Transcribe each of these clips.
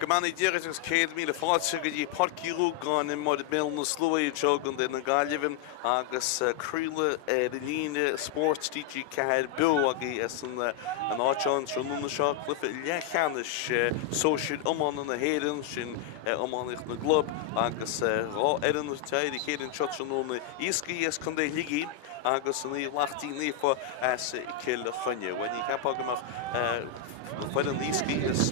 Cumann díreach agus 100,000 fáilte go dtí Páirc gan in mod Béal na Sluaighe teagan den na Gaillimh agus cruúla de líne Spórt TG AIB Beo agé as an áiteáin trúna seo clufa Lachtains Sóisir Iomána na hÉireann sin Iománaigh na glub agus rá éireann teir hÉireann teachtanóna Easkey as chun dé ligí agus an Lachtaín nífa as Kilkenny. When you cap agamach But in Easkey is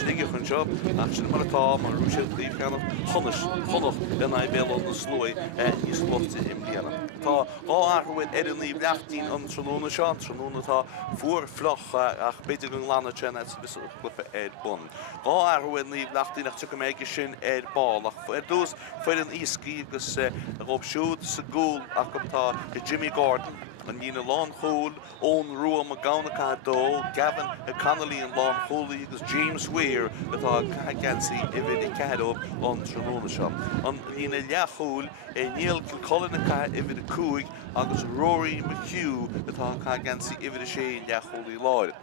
Sligo chun job sin mar atá mar rúisiil clíomh chonach den AIB on na Sluaighe níos lofta im bliana. Tá áthhuiid éireann Lachtaín an tróna seo, tróna tá fuair floch ach beidir go lána tena bis clufa bun. Áthhuiid ní Lachtaín ach tucha méige sin Béal ach dús fuir in Easkey agus rob siúd sa gúil ach tá Jimmy Gordon an dína lán chóil ón ruam a gánacha dó, Gavin Connolly an lán chólaí agus James Weir atá gansaí ifid I Craobh an tróna seo. An dína leachúil Neil Kilcullen ifid a cúig agus Rory McHugh atá gansaí ifid a sé leachúlaí láir.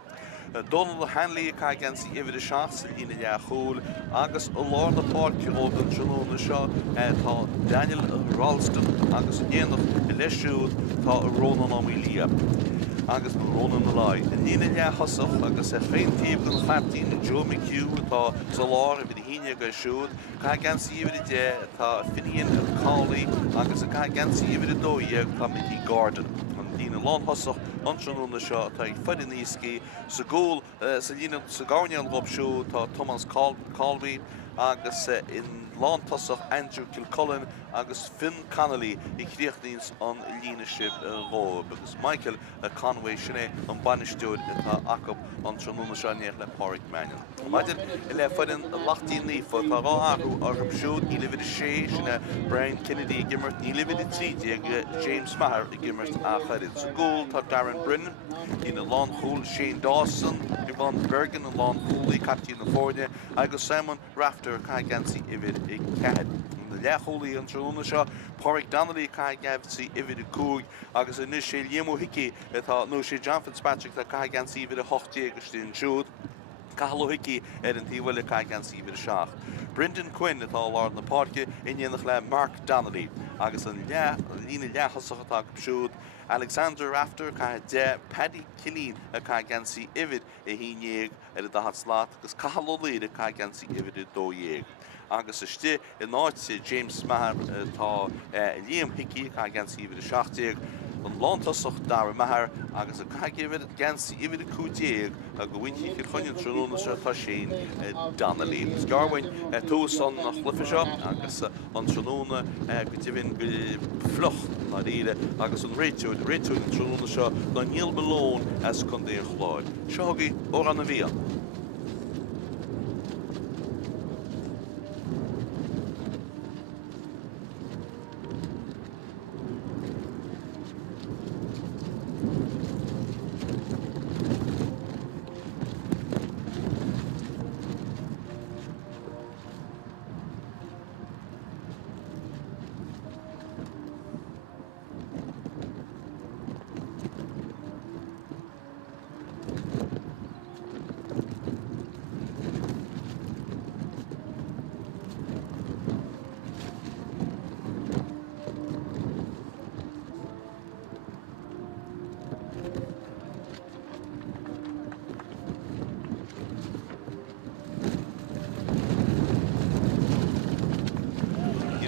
Donald Hanley gansaí ifid a seach sa dína leachúil agus ó lár na Páirc ó an tróna seo tá Daniel Ralston agus dhéanamh leisiúd tá Rónan Amília agus an Rónan na Lai. Nína leachasach agus féintíomh don Lachtaín Joe McHugh tá sa lár ifid a híine go siúd gansaí ifid a dé tá Finian Cawley agus gansaí ifid a dóíag tá Mickey Gordon. Dína lán hasach an tróna seo tá fud in Easkey sa gúil sa lína sa gáine an lobsú tá Thomas Colby agus in lán tasach Andrew Kilcullen agus Finn Connolly I chríochtaíns an lína sib Craobh agus Michael Conway sinné an banisteúid atá acab an tróna seo neach le Páirc Manion. Maidir I le fudin Lachtaín nífa tá rá ahrú arb siúd ní libid sé sinna Brian Kennedy gimmert ní libid tríide James Maher I gimmert Átha sa gúil tá Darren Brennan ína lán chúil Shane Dawson Van Bergen an lán chúlaí captaí na fórne agus Simon Rafter gansaí ifid I Craobh. Na leachúlaí an tróna seo Páirc Donnelly gansaí ifid a cúig agus inis sé Liam Hickey atá nó sé John Fitzpatrick tá gansaí ifid a 8 agus tín siúd. Cathal Hickey an tíhfuil gansaí ifid a seach. Brendan Quinn atá lár na Páirce dhéanamh le Mark Donnelly agus an lína leachasach atá siúd Alexander Rafter de Paddy Killeen gansaí ifid a híineag a dahat slát agus Cathal Líad gansaí ifid a dóiag. Agus istí in áit James Maher tá Liam Hickey gansaí ifid a 7 an lántasach Darren Maher agus gansaí ifid a 2 a go bhaintí chuine tróna seo tá Shane Donnelly. Is garhain tús an nach chlufa seo agus an tróna go dtíhann go floch na riile agus an réitiúid an tróna seo go níl belón as chun dé chláid. Seogaí ó an na bhíon.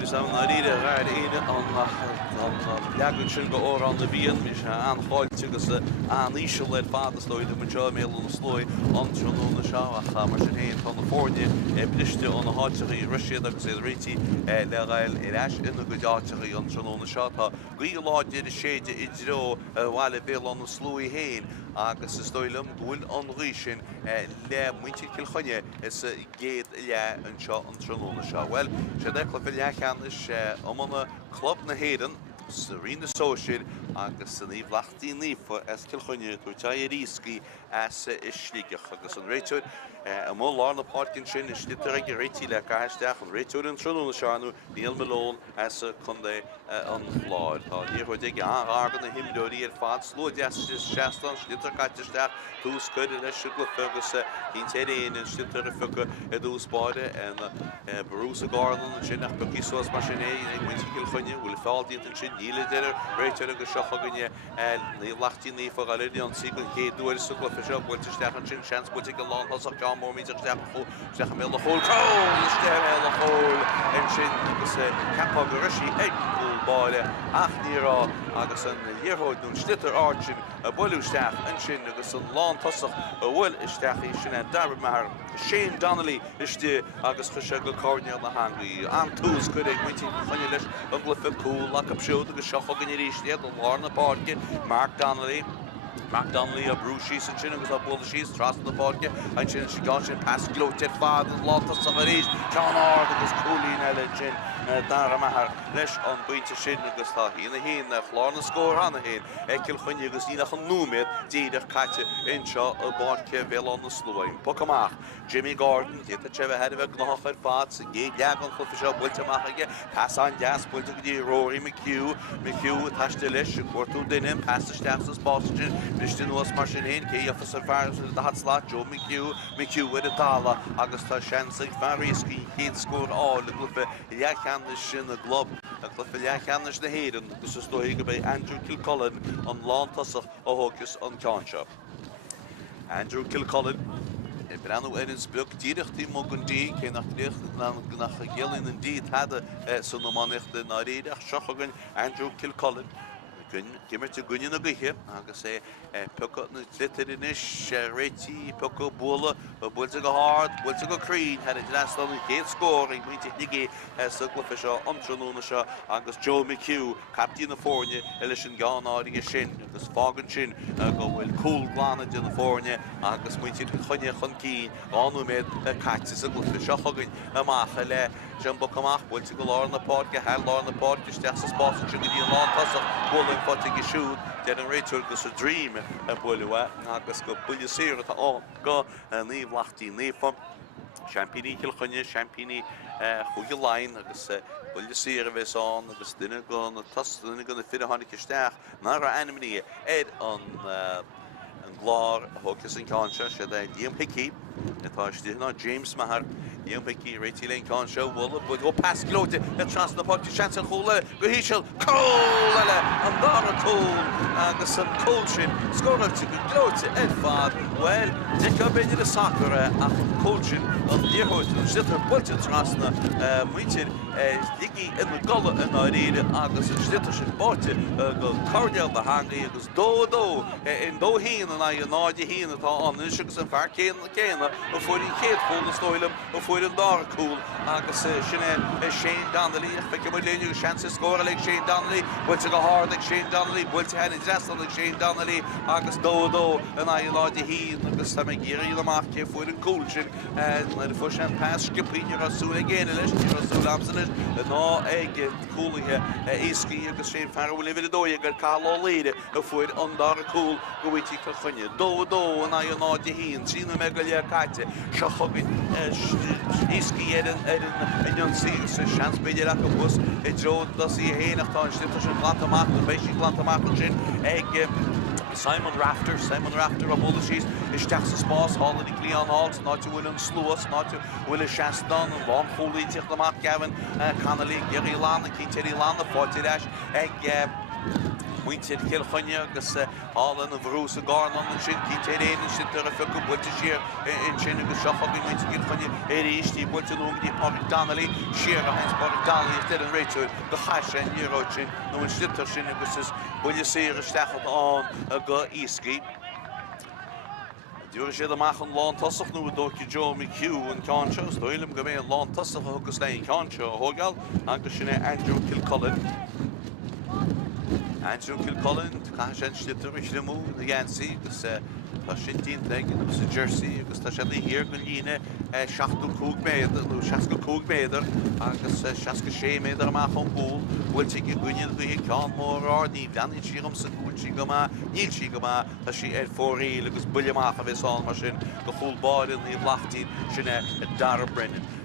Sam na riide raar éide an leagann sin go ó an na bhíon mis anháilte agus aníisiil le Fátharta mu teo mé an Sluaighe an tróna seo a mar sin héon tá na fórne bliste an na háiteí Ruisiad agus é réití le gail leis ina go deáteí an tróna seo tá gaí láidir séide I ddró bhile Béal an na Sluaighe héin agus is stoilm bhfuil an rí sin le muinte Kilkenny is géad le an seo an tróna seo. Well, sé decla go leachan is amana club na hÉireann Serena Sóisir agus an Lachtaín nífa as Kilkenny Tráchtaire Easkey as Sligo agus an réitúr am mó lána Páirc sin is litir ag réití le caiisteach an réitúr an trúna seanú níl melón as chundé an chláir. Tá níor ag ágan na himdóí fád Sluaighe seastan litir caiisteach tús cuid leis glufa agus Ciarán an litir fuca dús báide an brúsa gálan sin nach buí sós mar sin ag muinte Kilkenny bhfuil fáiltíí an sin níle deidir réitúr agus seochaganne ní Lachtaín nífa gaile an sí go chéadúir sa glufa seo bhfuilte steach an sin seans buite go lán hasach gan mór míteach steach mé le hól steach mé le hól an sin agus capá go ruisí ag báile ach nírá agus an dhearthóidún slitir áirtin a bhfuilústeach an sin agus an lán tosach a bhfuil isteach í sin darba mar Shane Donnelly istí agus chu se go cóirneal na hangaí an tús chuid ag muinte chuine leis an glufa cúil le capsiúd agus seochagan ríiste an lár na Páirc Mark Donnelly a brúsí san sin agus a bóla síos tras na Páirc an sin si gáin sin pas glóte fád an láta sa rééis John Ard agus cúlín eile sin dar amachar leis an buinte sin agus tá hína hín na chláir na scór anna hín ag Kilkenny agus níach an núméid díadach caite inseo a Páirc bhéal an na Sluaighe. Pocamach Jimmy Gordon díta tebh headh gnáach ar fád sa gé leag an chlufa seo builte amach pas an deas builte go dtí Rory McHugh taiste leis cuairtú duine pastisteach sa spástin Bristin was mar sin hén cé afas ar fear de hatslá Joe McHugh a dála agus tá seansaigh fear Easkey chéad scór áil a glufa leachchanis sin a glob a glufa leachchanis na hÉireann agus is dóigh go bé Andrew Kilcullen an lán tasach ó hógus an ceann Andrew Kilcullen Brenn in spuk dierechtí mo gundí cé nach gélinn an dí hadde san Iomána de na réideach seochagan Andrew Kilcullen Gimmer te gunne na gohe agus puca na glitterinis réití puca bóla builte go hard builte go crín had leastal chéad scór ag muinte ligé sa glufa seo antranúna seo agus Joe McHugh captí na fórne eile sin gánáige sin agus fágan sin go bhfuil cúl glána de na fórne agus muinte chuine chun cín gáú méid caite sa glufa seo chugann amach le Jim Bucamach builte go lár na Páirc he lár na Páirc isteach sa spásan sin go dtí lán tasach bóla fáte go siúd de an réitúr gus a dream a bhfuilh agus go buile séir atá á go níomh Lachtaín nífa Champíní Kilkenny Champíní Dhubhagáin agus buile séir a bheitán agus duine go na tasúna go na fianna isteach ná ra animí an glár a thugus an cáinse sé díam hicí atá tína James Mahar Ian Picky, Rachel Lane, Con Show, Walla, but go past Glote, the chance the Páirc chance and Hula, go Hishel, Cole, and Dara Cole, and some Colchin, score to Glote, Ed Fad, well, Dick up into the soccer, Colchin, on the Deerhood, Stitter, Bulletin Trasna, Muitin, Dicky in the Gullah, and I read it, Agus and Stitter, Borte, go Cordial, the Hangy, it was Do, in Doheen, and I know the Heen at all, and the Sugars and Farkane, the Cana, before he can't hold the Stoilum, before an dar cool agus sinne Shane Donnelly feice mu léú seansa scóra le Shane Donnelly builte go hard ag Shane Donnelly builte hen dressal ag Shane Donnelly agus dó an láide hín agus tá géirí amach cé fuair an cool sin na fu an pass skipíine rasú géine leis rasú amsa leis ná ag coolaithe Easkey agus sé fearhfuil le dói gur cáá léide a fuair an dar cool go bhhaití go chunne dó an láide hín sína me go le caite seo chugann Easkey an sí sa seans beidir ach bus I dro das í héanaach tá stipa sin glantamach an béisi glantamach sin ag Simon Rafter a bóla síos isteach sa spás hála í glíán hált náte bhfuil an slúas náte bhfuil seaán an bhán cholaíteach amach gavan canalí geirí lána cíntéirí lána fáidir ag Muintead Kilkenny agus hálan a bhrús a gána an sin Ciarán an sin tar a fiú builte siar in sin agus seochagan Muintead Kilkenny ríistí builte nógadí Páirc Donnelly siar a hens Páirc Donnelly ag an réitúir go chaise an níróid sin nó an stitar sin agus is buile séir isteachad an a go Easkey. Dúir siad amach an lán tasach nó dóci Joe McHugh an ceann stoilm go mé an lán tasach agus le an ceann seo thógáil agus sinna Andrew Kilcullen. Andrew Kilcullen, Cash and Schlitter, Ishlimu, the Yancy, because tá sin tínta sa jersey agus tá sé hir go líine 62 méadar nó 62 méadar agus 66 méadar amach an gúil bhfuil si go gúine go hí ceán mór ní bheanin sígam sa gúil si go níl si go tá si fórí agus buileach a bheitán mar sin go chúlbáin í Lachtaín sinna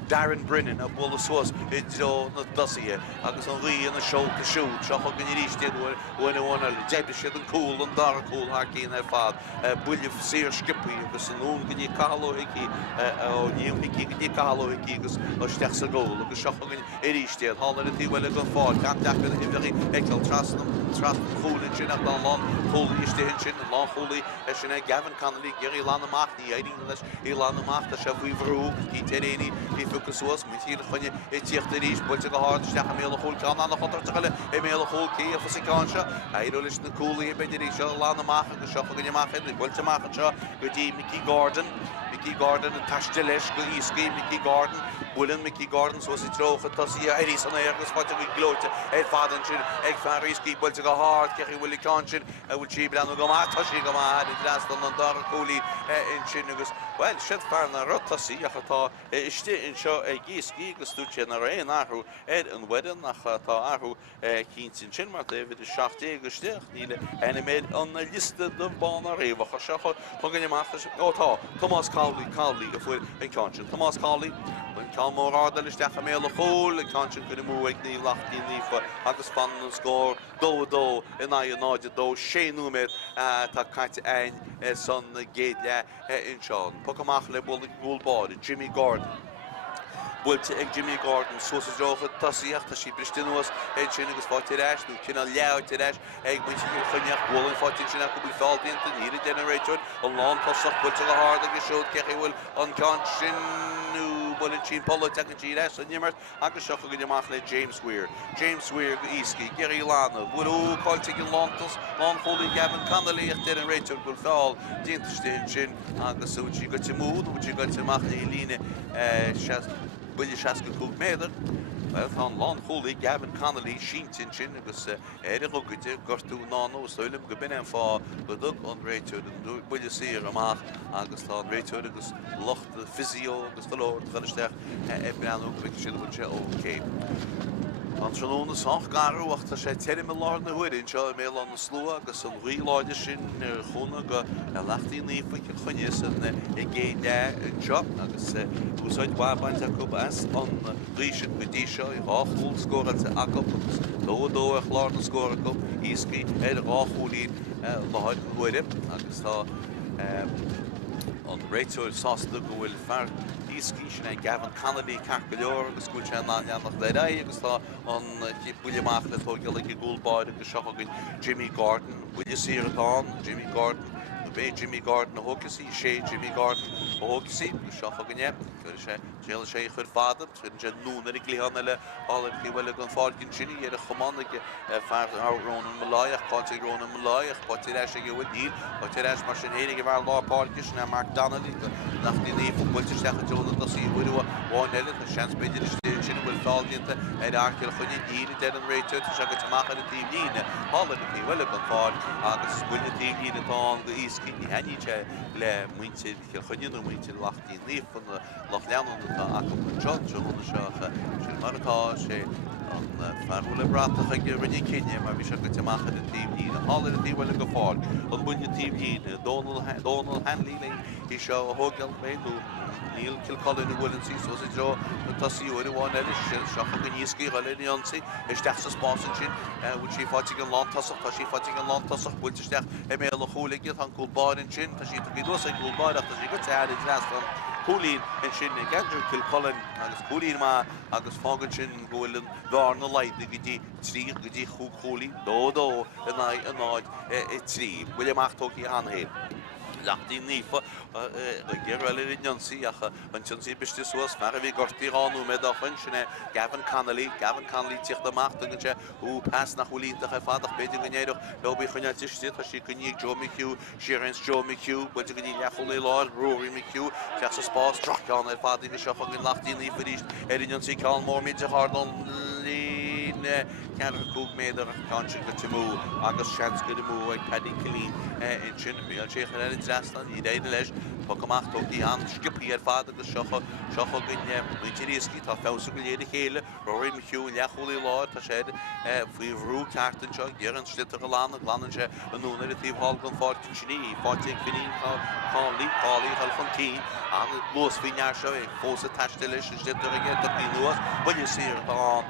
Darren Brennan a bhla suas i dro na dosaíthe agus an rí an seo go siúd seo gan ríisteadhfuil bhna déidir siad an cúil an dar cúil cín ar fad buileh sér skipaí agus an ún go dtí cáilóicí ó níomhicí go dtí cáilóicí agus ó steach sa ggóil agus seo gan ríistead hála a tíhfuil go fáil gan deach a himhií eicil trasnam choúlinn sin nach an lán chola istehin sin an lán cholaí sinna Gavin Connolly geirí lán amach ní éidirn leis í lán amach a se bhuihrú í teréí í fugus suas mu tíad chuine i tíocht ríéis builte go háir steach a méle chúil gan nach chutarteile i méle chúilcí a fosicáin se éú leis na cúlaí beidir seo lán amach agus seo go gneach i builteach seo go dtí Mickey Gordon a taiste leis go Easkey Mickey Gordon Bullen Mickey Gordon so si trocha tosí éí san agus fáte go glóte fadan sin ag fear Easkey builte go háir cechi bhfuil can sin a bhfuil si breanú go má tosí go má i drastan an dar cúlaí in sin agus well siad fear na rotasí achatá iste in seo ag Easkey agus dúte na réon ahrú an wedan nach tá ahrú cín sin mar David is 16 agus steach níle méid an liste do bána réomhacha seo chu gan máachta ótá Tomás Cowley a bhfuil an can sin Tomás Cowley Can mór ardal isteach a méle chóil a can sin chuna mú ag ní Lachtaín lífa agus fan an scór dó in náide dó séúméid tá caiite ein san géad in seán. Pogamach le bol gúlbáid Jimmy Gordon. Builte ag Jimmy Gordon sosa drocha tasíocht tá sí bristinuas sin agus fáte reis nó cinna leabhte reis ag buinte chuineach bhfuil fáte sinna go bhfuil fáiltíonnta ní generator an lán tosach builte go háda agus seod cechi bhfuil an can sinú bhfuil sin polo technotí reis an nimmert agus seo go amach le James Weir go Easkey Geirí lána bhfuil cáilte an lántas lán cholaí Gavin Connolly ag generator bhfuil fáil díontastéin sin agus útí go timúd útí go timach na líne Buile 62 méadar tá lán cholaí Gavin Connolly sin agus ruguide gortú ná stoilm go bin an fá go dug an réiteúd an buile sir amach agus tá an réiteúd agus locht fysio agus talóir chuisteach breanú sin bhil ócé. An tróna soch garúach tá sé teir me lá na huiirn seo mé an na Sluaighe agus an riáide sin chuna go Lachtaín lífa chuine san i géad seo agus úsáid bhabaint a go as an rísin go dtí seo i ráchúil scóilte a go dó a chlár na scóra go Easkey ráchúlín láid go huiire agus tá an réiteúil sásta go bhfuil fear Easkey sin Gavin Connolly ceach go leor agus gúil sé ná nach le agus tá an buileach le tógeala i gúlbáid agus seo go Jimmy Gordon buile sir atá Jimmy Gordon bé Jimmy Gordon a thugasí sé Jimmy Gordon a thugasí seo ganné chuir sé chur fada chun sé núna i gléanna le bhfuil an fáilcinn sinna ar a chomána fear árónna maláach páte rónna maláach páte leis go bhfuil díl páte leis mar sin hénig go bhar lápáilce sin Mark Donnelly nach ní builte secha teúna na sí bhuiú bháin eile a seanspéidir sin bhfuil fáilcinnta arceil chuine dína de an réiteú se go teachcha na tíomhlína hála na bhfuil an fáil agus buine tíomhlína tá go Easkey ní heníte le muinte chuineanú muinte Lachtaín lífa na Lachleanúna tá acu Johnúna seocha sin martá sé an fearhúla bratacha go rinne cinenne mar bhí se go teachcha na tíomhlína hála na tíhfuil go fáil an buine tíomhlína Donal Hanley í seo a thugal méú Níl Kilkenny na bhfuiln sí so dro tasíúir bháin eile seocha go Easkey le ansaí isteach sa spásan sin bhfuil sí fáte an lántasach tá sí fáte an lántasach builteisteach méle cholaige an gúlbáin sin tá sí dos an gúlbáireach tá sí go teir drastan cholín in sin Andrew Kilkenny agus cholín má agus fágan sin ghfuil an bhar na leid go dtí trí go dtí chuúcholí dó in náid i trí bhfuil amachtóí anhéil. Lachtaín lífa ggéile i nionsaí acha an tionsaí biste suas mar a bhí gortííránú me a chuin sinna Gavin Connolly tíocht amach an se ú pass nach cholíntaach a fádach beidir gonéireach lobí chuine tiiste a sí chuní Joe McHugh Ciarán Joe McHugh buinte go dtí lecholí láir Rory McHugh teach sa spás Trachtaire ar fádaí go seocha an Lachtaín lífa ríist nionsaí cáil mór míid a hardon cear cúg méadar can sin go timú agus seans go mú ag Paddy Killeen in sin Béal séchar ar drastan í déidir leis po goach tóí an skipí ar fád agus seocha gnne Iascaigh tá fésa go léad chéile roií miú lechoí láir tá sé faoi bhrú ceartan seo ggéar an slitar go lána gláan se anúna a tíomhá go fáte sinní fáte finí cálaí chalchantí an luas faoinear seo ag fósa taiste leis an slitar a ggé í nuas buine sir an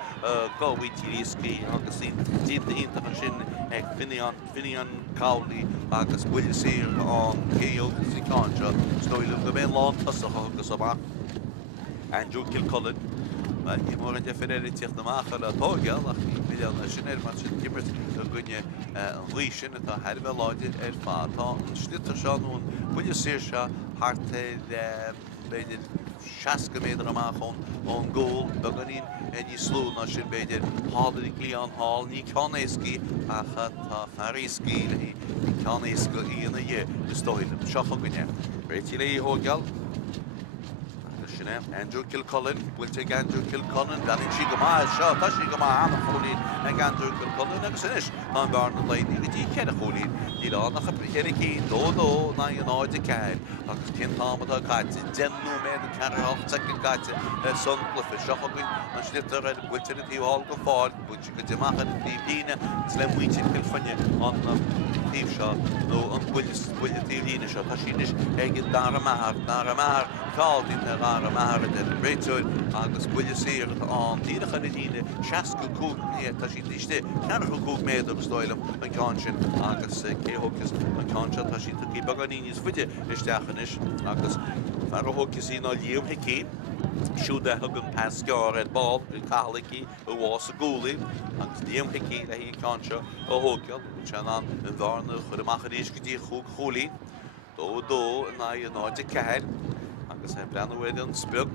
gáhí Iascaigh agus dínta ionach sin ag finían cálaí agus buine sir an céogus í cáinte Snoile go bhéon lán tasacha agus amach Andrew Kilcullen í mór an definéir tíocht amach le tógeal ach í bhíal na sin mar sin gimmert a gunne an lí sin atá heirbh láidir ar fád tá an slitar seanún buine sir se harta beidir 60 méadar amach ón gól Dugganín ní slú ná sin beidir hálaí glíán hall ní ceann Easkey acha tá fear Easkey ní ceann Easkey íana dhé is dóilm seocha gunne. Réití le ógeal sinna Andrew Kilcullen bhfuilte Andrew Kilcullen daling si go má seo tá si go má anna cholín ag Andrew Kilcullen agus inis an bharna leidí go dtí cead a cholín í lá nach chéad cín dó na an áide ceir agus cin támatá caiite denú mé an cearach second caiite son glufa seocha gon an slitar ar bhfuilte a tíháil go fáil bhfuilte go deachcha na tíbhíine le muoite Kilfunne an tíb seo nó an bhfuile tíbhíine seo tá sin is ag dar amar cáiltín ar mar den réitúil agus bhfuile sir an tíirecha na díine 60 cúg tá sí tíiste cearcha cúg méad agus dóilm an ceann sin agus céthóchas an ceann se tá sí tuí baganíos fuide isteachchanis agus fearthóchas í ná líom hiccí siúda thugann pesceár ar ball i cálaí ó bhás a gúlaí agus líom hiccí a hí ceann seo ó thógeal sean an bharna chud amach ríos go dtí chúg cholín dó na an áide ceir agus breanhfuid an spiog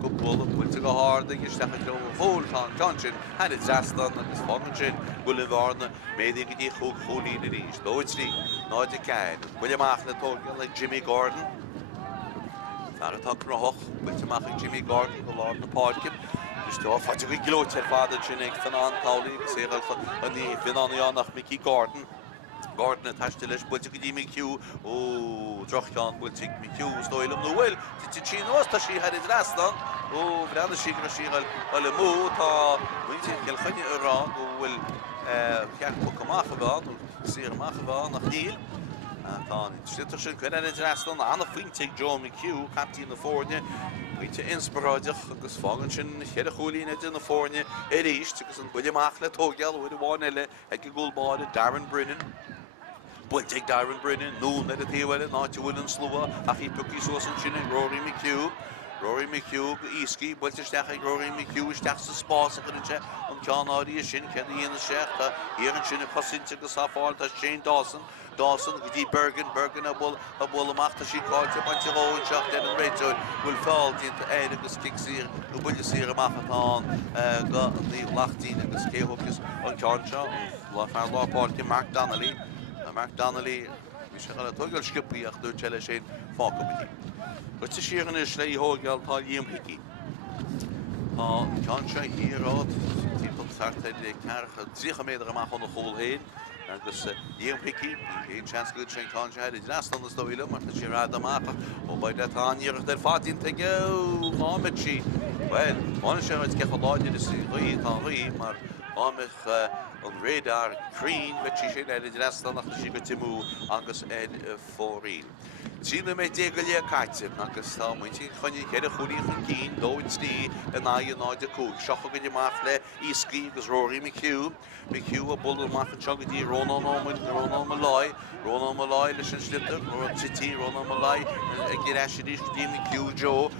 go bula bhfuilte go háda isteach go hól ceann sin heidir drastan agus fágan sin bhfuil bharna méadaí go dtí chúg cholín a ríos dóidtrí náide ceir bhfuil amach na tógeal le Jimmy Gordon Fátharta Craobh bhfuilte amach ag Jimmy Gordon go láir na Páirc is tá fáte go glóte fáda sin ag fan an cálaí agus éalcha a ní finánaíonnach Mickey Gordon Gordon a taiste leis bhfuilte go dtí McHugh ó Dráchtaín bhfuilte McHugh dóilm nó bhfuil tí nuas tá sí heidir drastan ó bhreanna sí go sí le mú tá bhainte Kilkenny arán ó bhfuil ceach po amach a bhán ó sir amach a bhán nach níl tá slitar sin chuine in drastan anna faointe Joe McHugh captaí na fórne bhainte inspiráideach agus fágan sin chead a cholín idir na fórne a ríist agus an bhuiile amach le tógeal bhuiil bháin eile ag go gúlbáide Darren Brennan bhuilte ag Darren Brennan nó na a tíhile náte bhfuil an Sluaighe a hí pucí suas an sin Rory McHugh go Easkey bhuilte isteach ag Rory McHugh isteach sa spás a chuinte an ceann áirí sin cead íana seach a hÉireann sin a cosinte agus á fáil tá Shane Dawson go dtí Bergen a bhfuil amach tá sí cáilte bainte róin seach den an réiteúil bhfuil fáil dínta éad agus kicksír go buile sír amachchatán go ní Lachtaín agus céthóchas an ceann seo lá fear lápáirte Mark Donnelly bhí sé le tugail scipaí ach dúirt eile sin fácamtí. Bhuilte siaran is le thógeal tá líom hiccí. Tá ceann seo hírád tímpel Tráchtaire cearcha 3 méadar amach chun na chóilhéin agus líom hiccí éon seans go sin ceann se heidir drastan na dóile mar tá sí rád amach ó baid le táíocht ar fátínta go máid sí. Well, mána sé id cecha láidir is roií tá roií mar ámich an radar crín bheit sí sin heidir drastan nach sí go timú agus fórín. Sína mé dé go le caiite agus tá muinte chuine chéad a cholíí chun cín dóid tí a náide cúg seocha go deach le Easkey agus Rory McHugh a bul amach an seo go dtí Rónán Malai leis an slitar ó tití Rónán Malai ag gur eisiirí go dtí McHugh Joe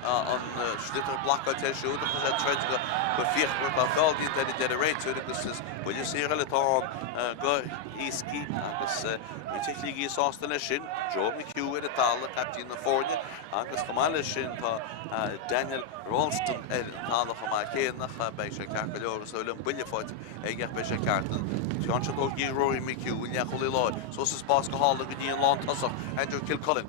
an slitar blacáilte siúd agus treid go fiochtú tá fáiltíí the generator agus is bhfuil siar le tá go Easkey agus Mitigh Sástal sin Joe McHugh ar a talla captain na fórne agus chamáile sin tá Daniel Ralston ar an talla chumá céannach bei sé ceart go leor so le buile fáid ag bei sé ceartan John se tóg í Rory McHugh in cholí láid so is bás go hála go dtíon lán tasach Andrew Kilcullen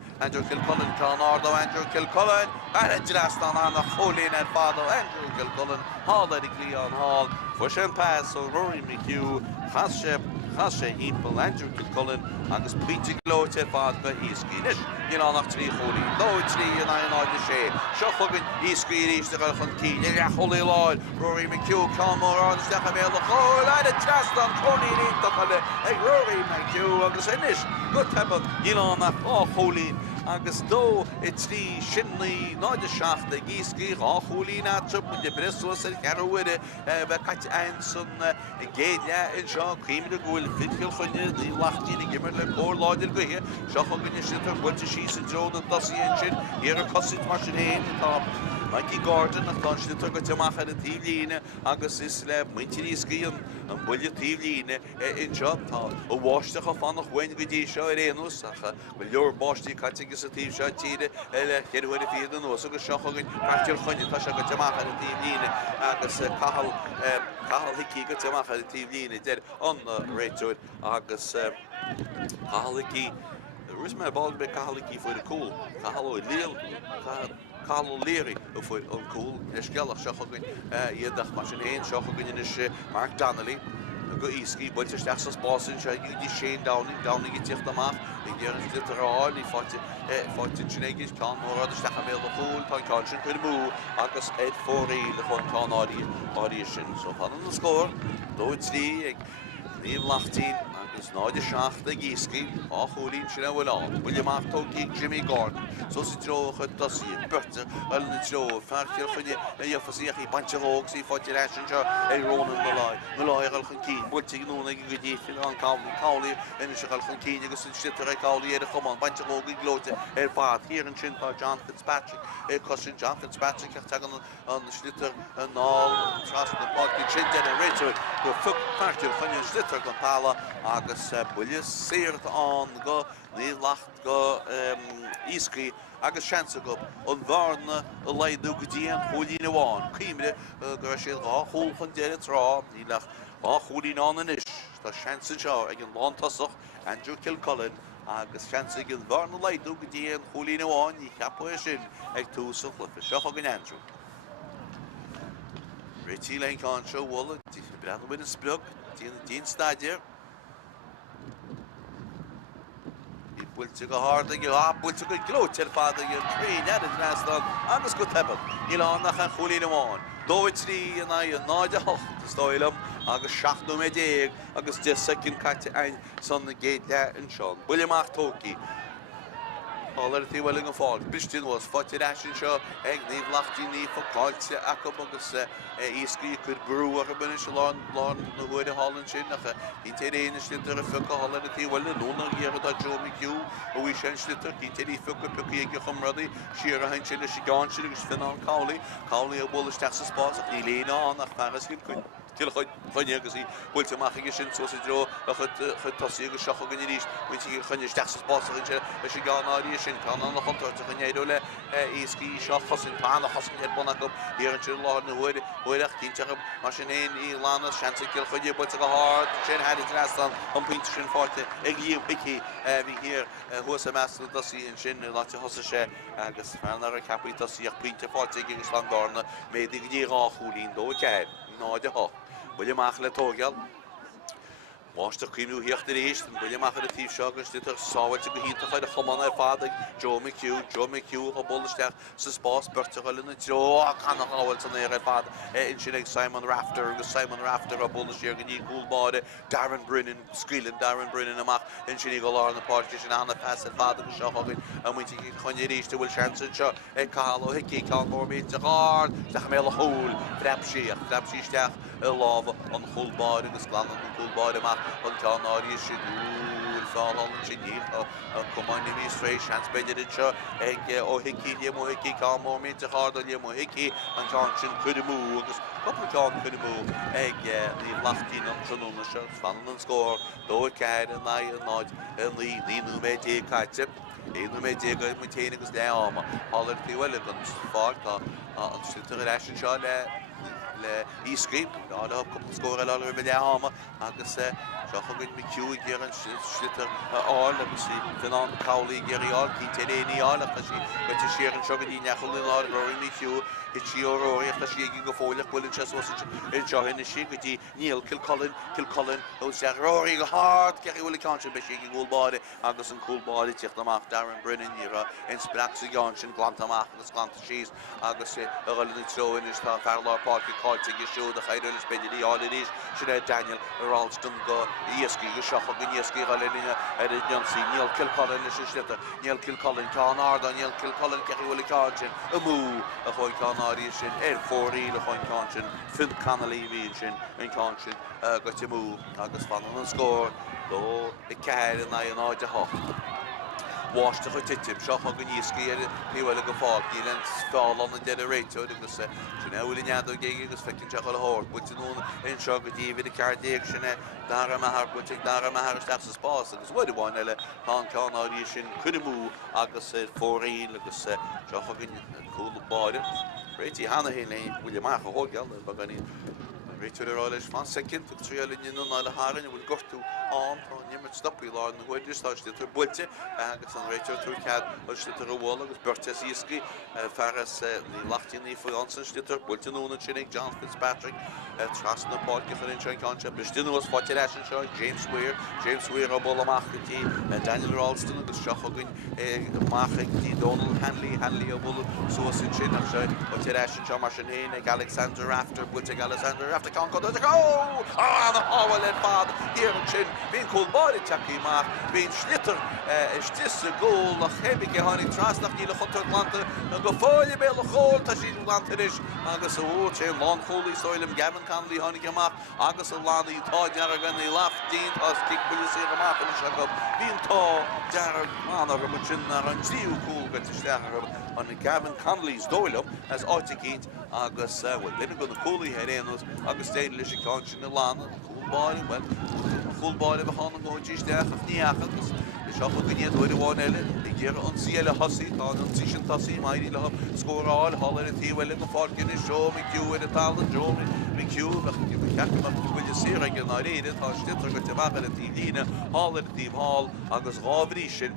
John Ardo Andrew Kilcullen an drastan anna cholín ar fádal Andrew Kilcullen hála ag lí an hall fu sin pass so Rory McHugh chas sé hímpel Andrew Kilcullen agus pínti glóid ar fád go Easkey nis in annach trí cholí Lóid trí in áide sé seo chugann Easkey ríiste go chun cín ag cholí láid Rory McHugh cámór an stecha mé le chóil a trastan cholí ríntach ag Rory McHugh agus inis go tebal in annach cholín agus dó I trí sinnaí náide seachta Easkey á cholín átrap de briswas ar cearhuiire bheith cait ein san géide in seo críimide gúil fitchil chunne í Lachtaín gimmer le cór láidir go hé seo chugann sin tar bhuilte sí san drón an dosíon sin ar a cosint mar sin héin tá Mikey Gordon nach tá sin tar go teach ar a tíomhlíne agus is le muintir Easkey an bhuiile tíomhlíne in seo tá ó bháisteach a fannach bhain go dtí seo ar éanús acha go leor báistí caite agus a tíomh seo tíide le cheadhuiir fiad an nús agus seo chugann cartil chunne tá se go teach ar a tíomhlíne agus cahal hicí go teach ar a tíomhlíne deir an réitúid agus cahal hicí Rus me ball be Catholic for the cool. Cahalo Lil Carlo Leary for on cool. Easkey Shochogin Yedach Machine Hain Shochogin is Mark Donnelly. Go Easkey, but it's that's a boss in you Shane Downing get ticht am af. You're little all he fought Chinegis can or other Stachamel the whole time conscious to the move. Agus Ed 4 the Fontan audition. So on the score, though it's the Níl Lachtaín agus náide seachta Easkey á cholín sin bhfuil an. Bhfuil amach tógí Jimmy Gordon. So sa dro chud dosí burte al na dro farcil chunne na dheofasíach í bante hógs í fáilte leisin seo ag rónan na láid. Na láid al chun cín. Bhailte gnúna ag go ddífin an cálaí ina se al chun cín agus in sitar ag cálaí ar a chumán. Bante hóg í glóte ar fad. Híreann sin tá John Fitzpatrick. Cosin John Fitzpatrick ach tag an slitar an nál tras na págin sin den a réitúid. Go fuc farcil chunne slitar go pála agus buile séirt an go ní lacht go Easkey agus seansa go an bharna a leidú go dtíon cholín amháin. Cíimide go sé gá chól chun deire trá ní lech á cholín an inis. Tá seansa seo ag an lántasach Andrew Kilcullen agus seansa ag an bharna leidú go dtíon cholín amháin í cheapú sin ag túsa chlufa. Seo chugann Andrew. Réití lein cáin seo bhla breanna bhuiine sprug dín staidir. Bhfuilte go háda bhfuilte go glóid ar fáda ar trín ar an drastan agus go tebal í lánach an cholín amháin. Dóid trí an náide hocht stoilm agus 7 agus 10 caite ein san na géad le an seán. Bhuiile amach tógaí. All the welling of all. Bistin was 40 ashin show, egg name Lachtaín ní for Páirc agus Easkey could brew a bunish lawn the wood Holland shin nach in Terrain slitter a fuck all the well no year that Joe McHugh or we shan slitter he teddy fuck pucky ruddy sheer a hench in she gone she was fin on Cowley a bullish tax spots he lean on a Paris could Chunne agus í bhfuilte amach sin so sa dro a chud tosí agus seach gan níos bhfuilte chunne steachsas bása sin leis i gáin áí sin tá an nach chuntá a chunéadú le Easkey seo chosin pána chosin head buna go hÉireann sin láir na huireach cínteach mar sin éon í lána seansa cil chuide builte go háir sin heidir trastan an puinte sin fáilte ag líomh pici bhí hir thuasa meastal dosí in sin láte thosa sé agus fearnar a capí dosíach puinte fáilte agus landárna médig dí rá cholín dó ceir náide ho. Bhuiile amach le tógeal. Máiste cíimú híocht ar éist, bhuiile amach ar a tíomh seo agus títar sáhailte go hínta chuid a Cumann ar fád Joe McHugh a bolisteach sa spás burteáil na dro canach áhailte san ar fád in sin ag Simon Rafter a bolisteach go dtí gúlbáide Darren Brennan amach in sin go láir na Páirc sin anna fes ar fád agus seo chugann a muinte chuine ríiste bhfuil seansa seo ag cáil hicí cáil mór méid a gáir deach mé le húil frepsíisteach lábh an chulbáid agus glan an chulbáid amach an cáil áirí sin fáil an sinníl Cumann ní mís hans beidir seo ó hicí lémo hicí cá mór méte cháda lémo hicí an cá sin chudimú agus cuppa cá chudimú ní Lachtaín an tróna seo fan an scór dó ceir an náid an líú mé dé caiite Éú mé dé go mu téine agus le áma háir tíhile an fáta an sitar éisisin seo le Easkey ála cuppa scóir le bh le áma agus seachagin mi ciú ggéar an slitar áil agus den an cálaí géiríáil cí téléíáil a sí go séar an segadí necholín á roií mi ciú Ití óróíocht a sí go fólaach bhfuil se in seo hinna sí go dtí níl Kilcolin ó sé róí go hard ceir bhfuil cáse be sí gúlbáide agus an cúlbáide tíocht amach Darren Brennan níra in spraach sa gáin sin glantamach agus glanta síos agus a gáilna tróin is tá fearlár páirc cáilte go siú a chaidir is beidir áidirís sin Daniel Ralston go Iascaigh go seocha go Iascaigh gáilíine ar a Johnson níl Kilcolin is slita níl Kilcolin tá áda níl Kilcolin ceir bhfuil cáin sin a mú a chuid cá áí sin fóí le chuin cá sin fin canalí bhíon sin in cá sin go te mú agus fan an scór dó i ceir in an áide hocht. Wáiste chu titim seocha go Iascaigh níhfuil go fáil í len fáil an de réitú agus sin bhfuil neadú géige agus fecinn teach le hór, buúna in seo go dtíhid a cardéag sinna dar methar buteag dar methar isteach sa spás agus bhfuil bháin eile tá ceán áí sin chudimú agus fóí agus seocha cúlbáide. Réití hána héna bhfuil amach a hógeal ba ganí réitú ráis fan second tríalíú ná le háin bhfuil gortú an tá nimid stopí lá na bhaidir táiste bulte agus an réitú tú cead stitar a bhla agus burte Iascaigh ferras ní Lachtaín ní foián san stitar bulteúna sinnig John Fitzpatrick tras na Páirc in Ciarán Bristinú was fáte sin seo James Weir a bol amach gotí Daniel Ralston agus seochagann machchaí Donald Hanley a bhla suas sin sin nach se fáte sin seo mar sin héin ag Alexander Rafter bulte Alexander Rafter can go na áhfuil le fád híar an sin bhíon cúlbáide teachíach bhíon slitar istis a ggóil nach chébig tháinig trasnach ní le chutar Atlanta a go fáile bé le chóil tá sí Atlantais agus a bhór sé lán cholaí soilm Gavin Conley tháinig amach agus a lánaí tá dear gan í Lachtaín tá kick buile sé amach an se go bhíon tá dear mána go mu sin ar an tríú cúil go isteach an Gavin Conley's dóilm as áitiigh agus bhfuil lena go na cólaí hÉireann agus déad leis cá sin na lána cúlbáide well cúlbáide bh hána ggóidíisteach a níach agus seocha go níiad bhfuil bháin eile i ggéar an síile hosaí tá an tí sin tasí maií le scóráil hallar a tíhfuil go fácin is seo mi ciú a talan Jo mi ciú ceach bhfuil sé an ná réide tá stitar go teach a tí líine hallar a tíbhall agus rábhrí sin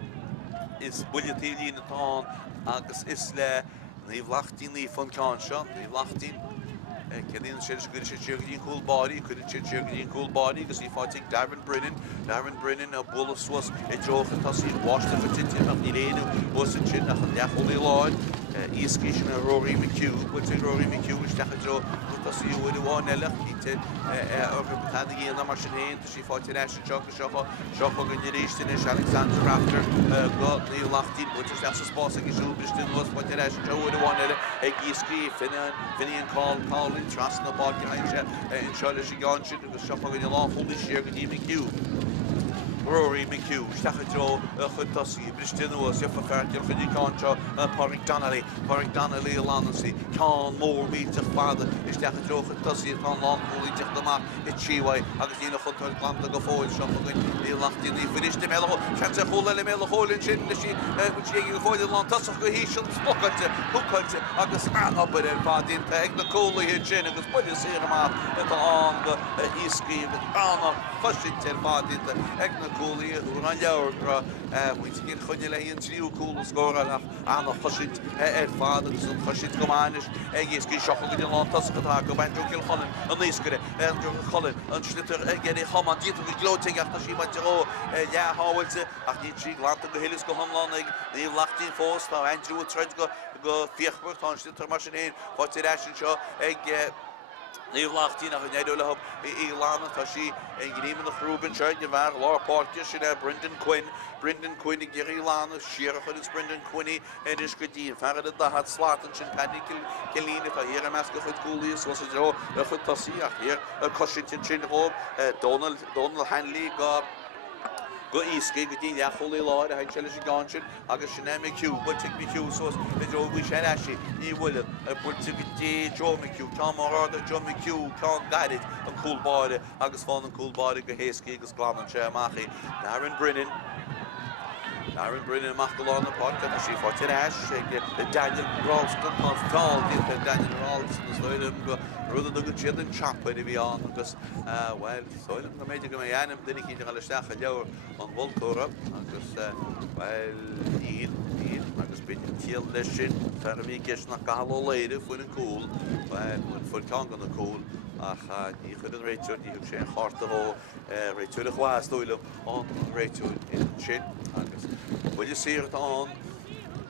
is buile tí líine tá agus is le níomh Lachtaín ní fan cáin seo ní Lachtaín Cilíonn sé go sé teagdín cúlbáí chuidir sé teagdín cúlbáí agus í fáitigh Darren Brennan a bula suas i dtrocha tá sí bháiste fa tite nach ní réanú bus an sin nach an deacholí láin Easkey sin a Rory McHugh builte Rory McHugh isteach dro tá sí bhfuil bháin eile íte chanig íon mar sin héin tá sí fáilte éis an seocha go níréistin is Alexander Rafter go ní Lachtaín builte leis sa spás agus súbristin was fáilte éis an bhfuil bháin eile ag Easkey Finian Cáil tras na Páirc hainse in seo leis i gáin sin agus seocha go láthúla siar go dtí McHugh. Rory McHugh, Stacha Joe, Chutasí, Bristinú, Sefa Fertil, Chudí Cánseo, Páirc Donnelly, Lanasí, Cán mór míteach fada, Stacha Joe, Chutasí, Cán Lánchúlí, Teach Lamach, Ichiwai, agus ína chutar glanta go fóil seocha ní Lachtaín ní finiste meilech, Chance chóla le meilech hólinn sin leis sí go fóil lá tasach go hí sin spocailte, húcailte, agus anhabbar fádínta ag na cólaí sin agus buile sé amach tá an go Easkey anna cosinte fádínta ag na cólaí úr an leabhar bhainte cin chuine le íon tríú cúla scóra anna choisiint fád agus an choisiint gomáis ag Easkey seocha go lá tasachatá go Andrew Kilcolin an níoscure Andrew Colin an slitar geirí chaman díta go glóteach na sí bainte ó leathábhailte ach ní trí glanta go héiles go thomláin ag níomh Lachtaín fós tá Andrew a treid go fíochburt tá slitar mar sin héin fáilte éis seo ag níomh Lachtaín ach néadú le í lána tá sí ag gníomh nach Rúben seid de bhar lá Páirc sin Brendan Quinn ag géirí lána siarach is Brendan Quinn is go dtí ferad a had slátan sin penny Cilíne tá híar meas go chud cúlaíos was a dro a chud tasí ach híar a cosint sin Donald Hanley go go Easkey go dín leachol í láir a haid seile gáin sin agus sin MQ bud te MQ sos le jo bhui sé eisi ní bhfuil bud te dé Jo MQ tá mar Jo MQ tá garid an coolbáide agus fáin an coolbáide go Easkey agus gláán sé amachí Darren Brennan amach go lána páirc a sí fáte eis Daniel Ralston má fáil dín Daniel Ralston is leilm go rud a go siad an champa i bhí an agus well soilm go méidir go mé dhéanam duine í le steach a leabhar an bhiltóra agus well íon agus bíon tíal leis sin fer mí ceis nach gahaló léide fuin an cúl well fuin can an cúl ach ní chud an réitiúr ní thug sé an cháirta ó réitiúr a chháas dóilm an réitiúr in sin agus bhfuil siar an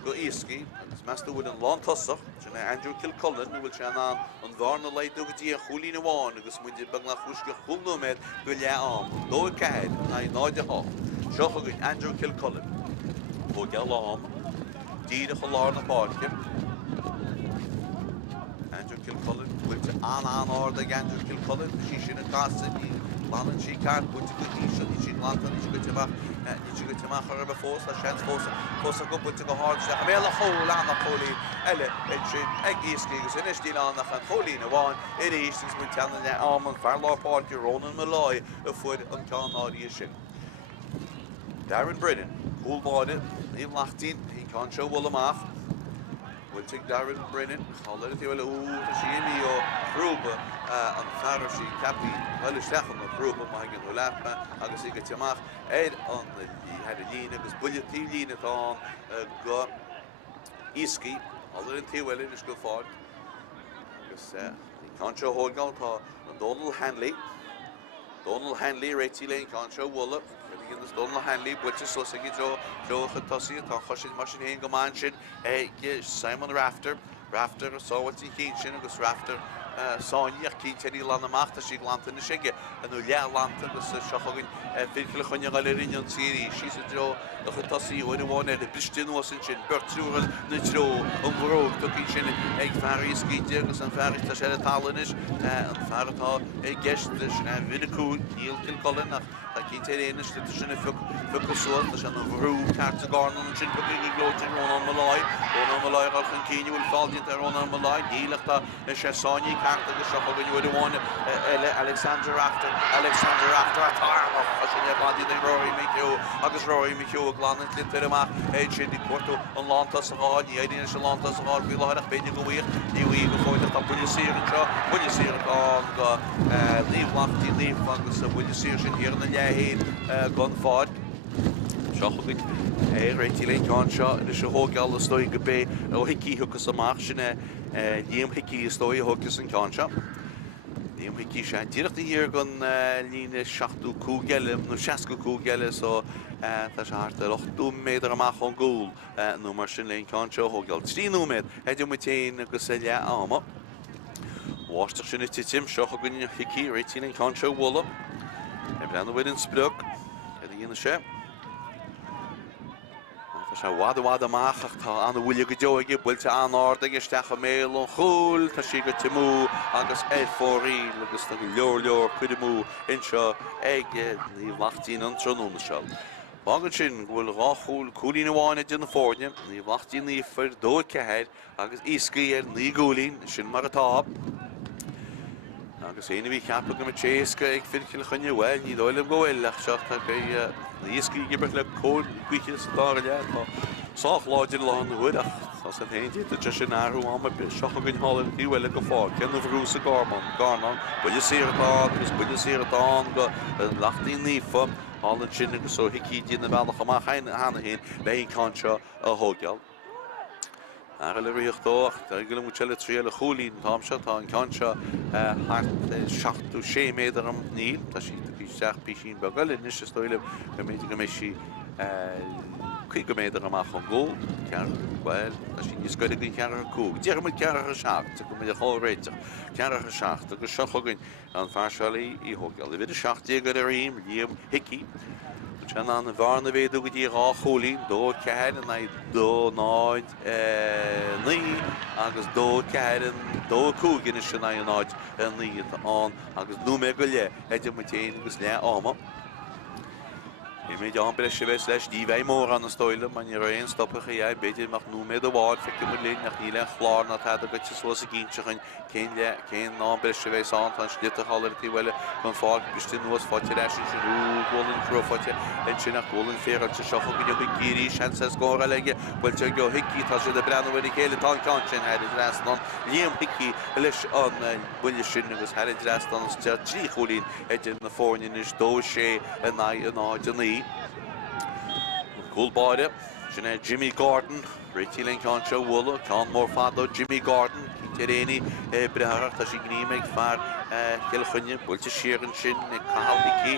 go Easkey agus measta bhfuil an lán tosach sin Andrew Kilcullen bhfuil sé an bharna leid dogadtí a cholín amháin agus muidir bag nach chúisce chulnóméid go le am dó cead na náide há seo chugann Andrew Kilcullen ó geall am díad a choláir na páirce Andrew Kilcullen bhfuil an áard ag Andrew Kilcullen sí sin an gasa ní lánan sí ceart bhfuil go ní sin látan ní go teach ní go teach ar a fós a sean fós a go bhfuil go háir se mé le chól an na cholaí eile sin ag Easkey agus inis tí annach an cholín amháin i éistens mu teanna le am an fear lápáirce rónan me láid a fuid an ceán áí sin. Darren Brennan, coolbáide, níl Lachtaín, hí can seo bhfuil amach. Bhfuil te Darren Brennan, cháir tí bhfuil a síí ó Craobh an fear sí capí bhfuil istechan na Craobh má gin ó lepa agus i go teach éad an had a lín agus builletí lína tá go Easkey, cháir an tíhfuil is go fád. Agus can seo hógáil tá an Donald Hanley réití leon can seo bhla agus Donald Hanley builte sosa go Jo chutasí tá chosin mar sin héon go máin sin Simon Rafter a sáhailtí cín sin agus Rafter sáinneach cí teirí lán amachta sí lanta na siige an nó le lanta agus seochagann fícile chuine gáil rinne an síí sí Jo a chutasí óid bháin ar a bristinú sin sin bertúil na tro an bhróg tu cí sin ag fearí scíte agus an fearris tá sé a talanis an feartá ag geiste sin vinnaú níl Kilcullen nach cí éis sinna fucasúil tá sin an bhrú carta gáin an sin buí glótin rónán Maláid chun cíinehfuil fáilíonn ar rónán Maláid dílaachta na sé sáinní carta agus seochagann bhfuil bháin eile Alexander Rafter atá a sin bhádí den Rory McHugh agus Rory McHugh glánan litar amach sin dí cuatú an lántas a gáil ní éidirine se lántas a gáil bhí láireach beidir go bhuiich ní bhí go fáilte tá buile sír an seo buile sír an go líomhlachtaí líomh agus a buile sír sin híar na lehéad gan fád seochagann réití leon ceán seo is se hógáil a Sluaighe Bé ó hicí thugus amach sinna níam hicí Sluaighe thugus an ceán seo. Níam hicí sé díireachta híar gan lína 62 geile nó 62 geile so tá sé harta 8 méadar amach an gúil nó mar sin leon ceán seo hógáil 3 méad heidir mu téin agus le ama. Bháisteach sinna titim seochagann hicí réití leon ceán seo bhla brenn bhfuil an spruach a dhéana sé. Tá sé bhd amachach tá anna bhuiile go deoige builte an áard isteach a méil an chúil tá si go timú agus fórí agus tá go leor chuidimú inseo ag ní Lachtaín an tróna seo. Bágan sin bhfuil ráchúil cúlín amháine duna fórne, ní Lachtaín nífar dóid cehéir agus Easkey ar ní gúlín sin mar atá. Agus éana bhí ceappa go Easkey ag fícil chunne bhfuil ní dóilm go bhfuil leach seach tá go Easkey gibeh le cód cuiiche sa dá le tá sách láidir lán na bhuiach tá san héintí tá sin áhrú am seochagann hála í bhfuil go fáil ceanna bhrú sa gáman buile siartá agus buile siartá go Lachtaín nífa hálann sin agus ó hicí dína bhealach amach hena héin le can seo a thógeal. Ar le riochtácht go mu le trí le cholín tám seo tá an can seo hart 76 méadar am níl tá sí seach písín begail is is stoile go méidir go méisi 5 méadar amach an ggó cearhil sin níos goide gon cear cúg. Dear mu cear a seach go mé háréiteach cear a seach agus seochagann an fearsealaí í thógeal. I bhíidir 7 go ar aim líam hicí Sean an bharna bhéadú go dtí rá cholín dó cead na dó náid ní agus dó cead dó cúgin is sin na náid ní an agus nó mé go le heidir mu téin agus le ama. I Numéid an breise bheits leis ní bheith mór an stoile, man ní raon stoppacha é beidir nach numéid bhád feice mu linn nach níle chlár na tad a go te suas a gínsechain cén ná breise bheits an tan slita hallartí bhile gan fág bistí nuas fáte leis sin gólan crofáte en sin nach gólan féra te seocha go go gírí sean sa scóra leige bhil te go hicí tá se de brenahfuir chéile tá can sin heidir restan líam hicí leis an buile sin agus heidir restan an te trí cholín idir na fórnin is dó sé a náidenaí. Coolbáide, sinna Jimmy Gordon, réitíling can seo bhla, can mór fadó Jimmy Gordon, Ciarán brethach tá sí gníimeid fear Kilkenny, bhfuilte siaran sin na cahalhicí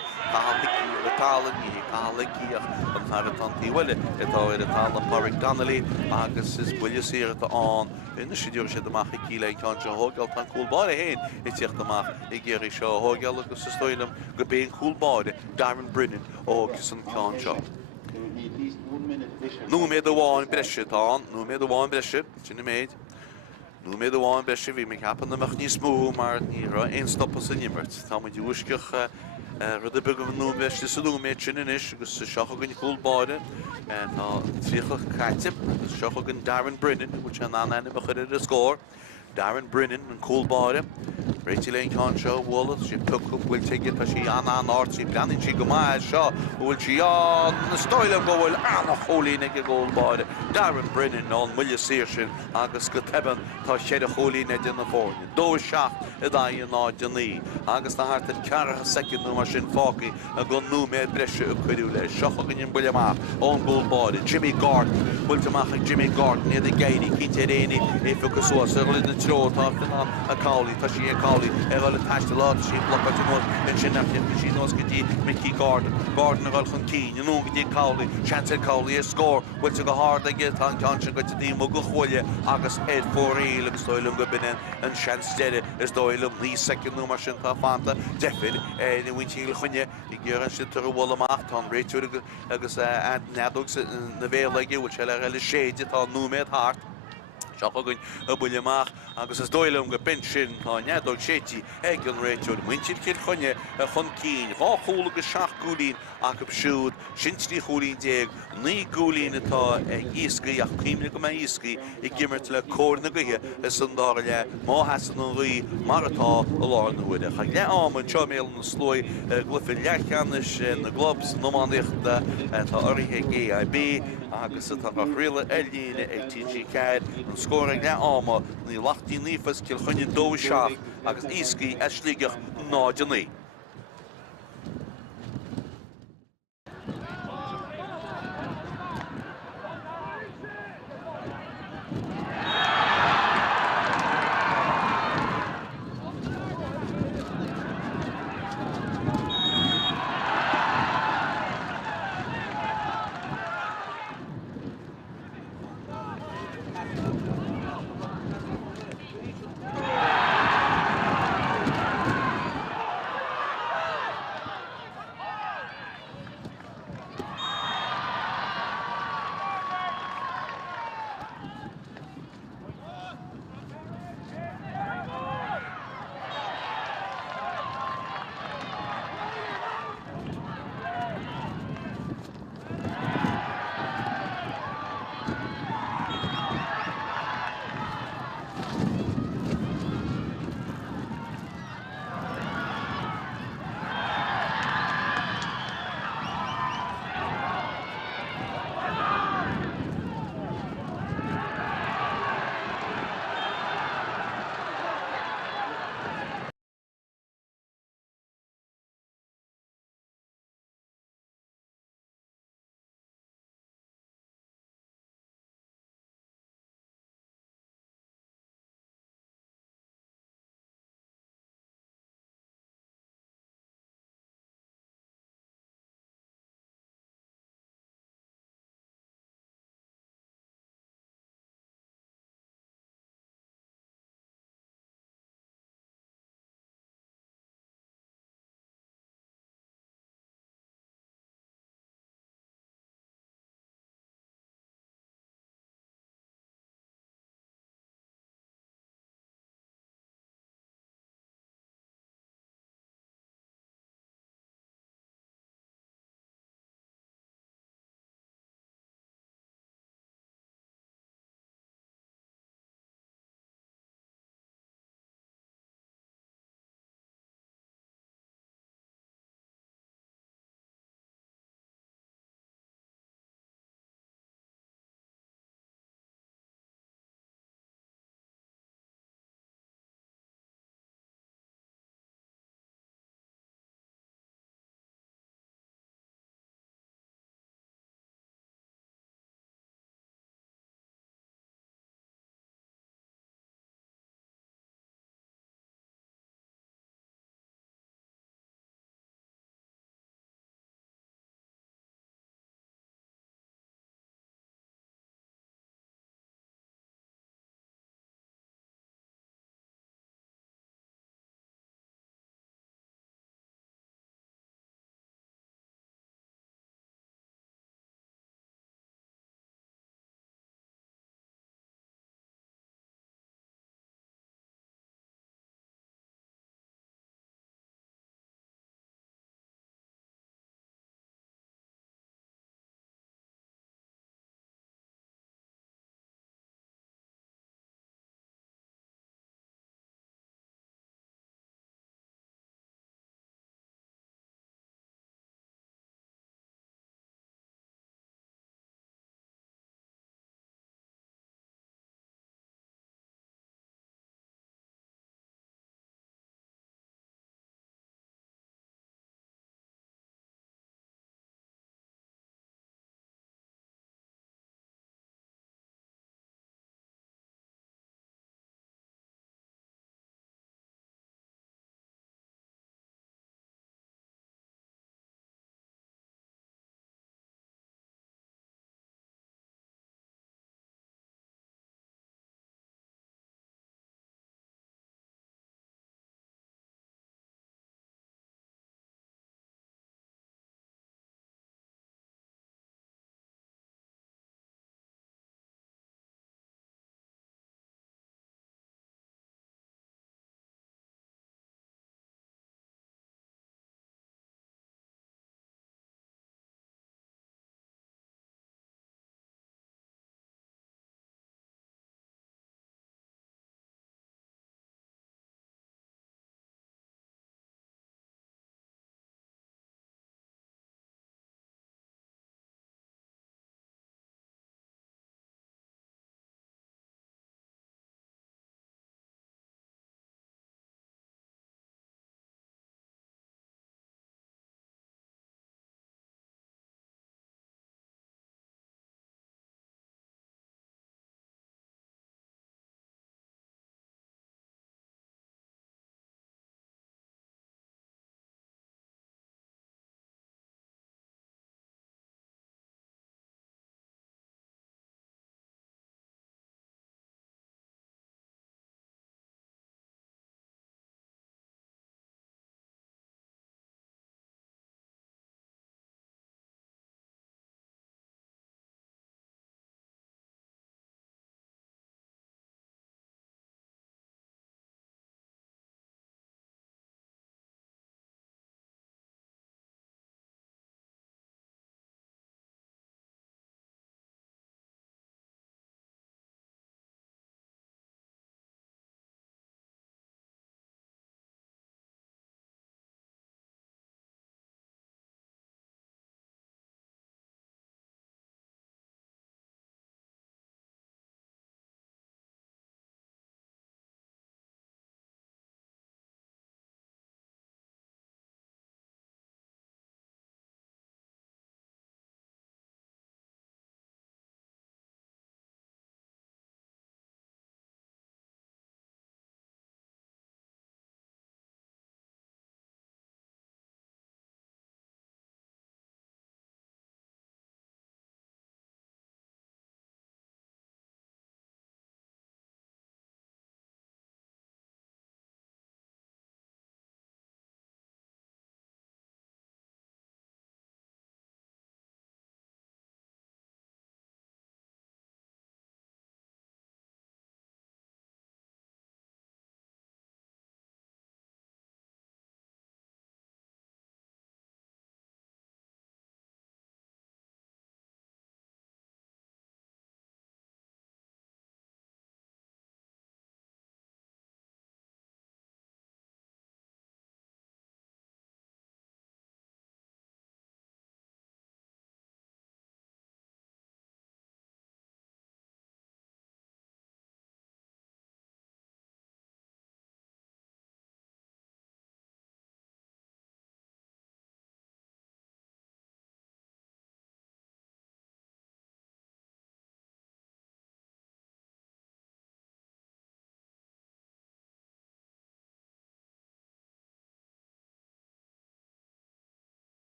le talan í cahalhicíach an fear tantaí bhile, atá ar a talan Páirc Donnelly agus is buile siarta an ina siúr sé amach í le can seo hógáil tan coolbáide héin i tíocht amach i ggéirí seo hógáil agus is stoilm go bíon coolbáide Darren Brennan ógus an can seo. Numéid bháin breise tá, numéid bháin breise, sinna méid. Numéid bháin breise bhí me capan amach níos mó mar ní ra ein stoppa sa nimmert. Tá mu dúisceach rud a bugam numéid sa numéid sin inis agus seocha gan coolbáide tá tríocha caitib agus seocha gan Darren Brennan, which an anna a chuir a scór. Darren Brennan an coolbáide. Réitíling can seo bhla sin tucha bhfuil teige tá sí an áirt sí breanann sí go maith seo bhfuil sí an na stoile go bhfuil anna cholína go ggóilbáide. Darren Brennan an muile sír sin agus go teban tá sé a cholína de na fórne. Dó seach i ddaí náidenaí agus tá hart an cearcha second nó mar sin fácaí a go numéid breise a chuidú leis seocha gan buile amach ón ggóilbáide. Jimmy Gordon bhfuilte amach Jimmy Gordon iad a gaiirí Ciarán éfa go suas ar linn na tro tá a cálaí tá sí a cálaí ar le taiste láta sí blocaid nó in sin nach sí nó go dtí Mickey Gordon a gáil chun cín nó go dtí cálaí seantar cálaí a scór bhfuilte go háda ggé tá can sin go dtí mo go chuile agus éad fóraí agus dóilm go bine an seansteide is dóilm ní second nó mar sin tá fanta defid na bhaintíle chunne i ggéar an sin tar bhla amach tá réitúir agus neadóg na bhéalaige bhfuil se le eile séide tá numéid thart. Seocha gon a buile amach agus is dóilm go bin sin tá neadóg sétí ag an réitúir muintíil Kilkenny a chun cín rá chola go seach gúlín ach go siúd sintí cholín déag ní gúlín atá Easkey ach cíimne go Easkey i gimmert le córna goithe is an dáir le má hasan an rí mar atá a lána huide. Cha le am an seo méal na Sluaighe glufa Lachtains na globs nómánaíochta tá orthe AIB agus atá riile eilíne ag TG Cad an scóra le ama ní Lachtaín nífas Kilkenny dó seach agus Easkey a Sligo náidenaí.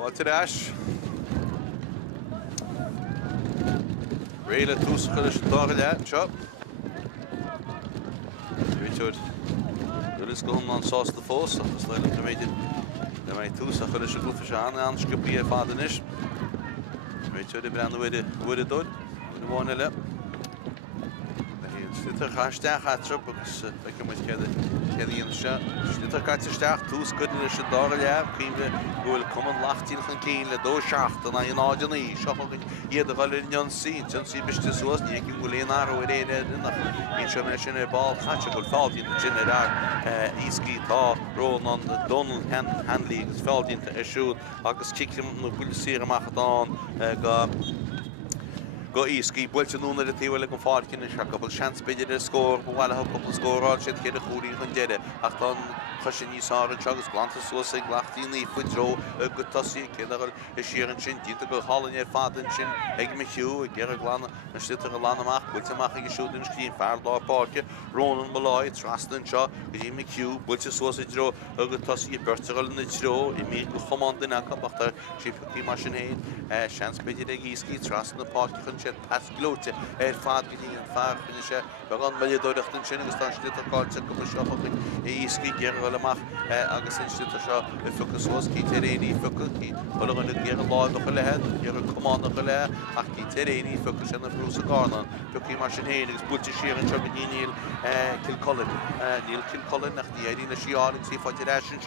Ball to dash. Réile túscha leis an dága le, seo. Richard. Dulis go an sás de fós, agus leile go méidir. Le mai túscha leis an glufa seán an sciúpi a fádan is. Richard i brenn bhuiide dúid, bhuiide bháinna le. Slitter gasteach atrop agus bekke moet kedien se. Slitter gasteach tús good leis an dága le, cíimre bhfuil Cumann Lachtaín an cín le dó seacht an aon áidean í, seachgan iad a bhfuil John C biste suas, ní cin bhfuil éon aró réine nach ín se me sin ball chatte go fáiltín a sin ar Easkey tá rón an Domhnaigh Hanley agus fáiltínta a siúd agus cicim nó bhfuil sír amachán go Easkey builte núna a tíhfuil go fáilcinn is go bhfuil seans beidir a scór bhile couple scóráil sin chéad a chúirí chun deire ach tá chusin níos ára agus glanta suas ag Lachtaín í fuidró go tosí céad is siaran sin dínta go hallan ar fádan sin ag me hiú ag ggéar glána na slitar a lánamach builte amach ag siúdan scrín fear dá Páirc rónan Maláid trastan seo go dtí me hiú builte suas i dró go tosí berteáil na dró i mí go Cumann den acha bachtar sípaí mar sin héin seans beidir ag Easkey trastan na Páirc chun sé pas glóte fád go dtí an fear chun sé began meile dóireachtain sin agus tá slitar cáilte go seochain i Easkey ggéar amach agus sin slitar seo i fucas suas cí téréí fucas cí bhil gan ggéar láid go lehead ggéar an Cumann go le ach cí téréí fucas sin na brúsa gánan fucaí mar sin héin agus builte siar an seo go dtí níl Kilcolin nach dí éí na siáling sí fáidir sin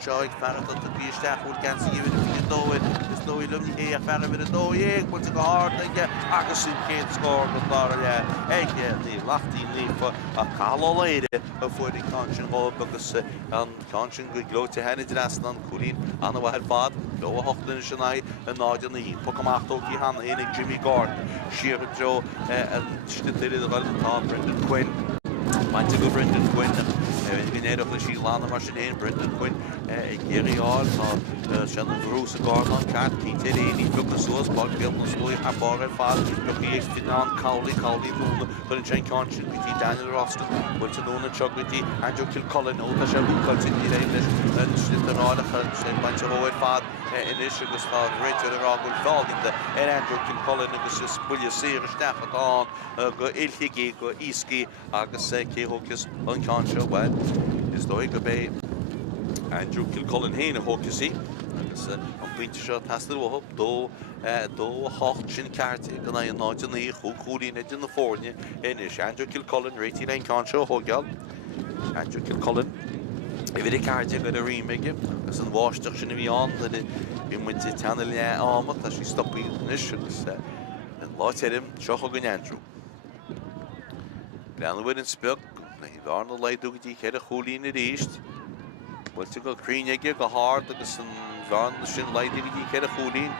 seo ag ferrata a bíisteach bhfuil gan sí bhfuil dóid is dóí lumní é a ferra bhfuil dóéag builte go háirdaige agus sin céad scór go dára le ige ní Lachtaín lífa a cáláide a fuirí cáin hóib agus an cáin go glóte hena dresan an cúlín anna bhhead fad go a hochtain sin a náidean í po amachtóí hana énig Jimmy Gordon siar Jo an stiidir a bhil tá Brendan Quinn Mainte go Brendan Quinn gnéadach le sí lána mar sin éon Brendan Quinn ag géiríáil tá sin an bhrús a gána ceart cí téréí fucas suas Páirc Ballinsloe a bar ar fád go í finán cálaí núna chun sin cáin sin gotí Daniel Roston bhfuil an núna seo gotí Andrew Kilcolin ó sé búcail sin í réim leis an slitarráidecha sé bainte óir fád inis agus tá réitear ará bhfuil fáginta Andrew Kilcolin agus is buile séir isteach atá go ilthaigí go Easkey agus céthóchas an cáin seo bhaid is dói go bé Andrew Kilcolin héna hóchasí agus an bhainte seo tastal bhthb dó hocht sin ceartí go na náidean í chuúín idir na fórne inis Andrew Kilcolin réití le cáin seo thógeal Andrew Kilcolin I bhí ceartí go a rimeige agus an bháisteach sin bhí an bhí muinte teanna le áma tá sí stoppaí inis agus an láitéirim seo go Andrew. Leanna bhfuil an speag na híbharna leidúgatí chéad a cholín a ríist. Bhfuilte go críneige go háard agus an bharna sin leidúgatí chéad a cholín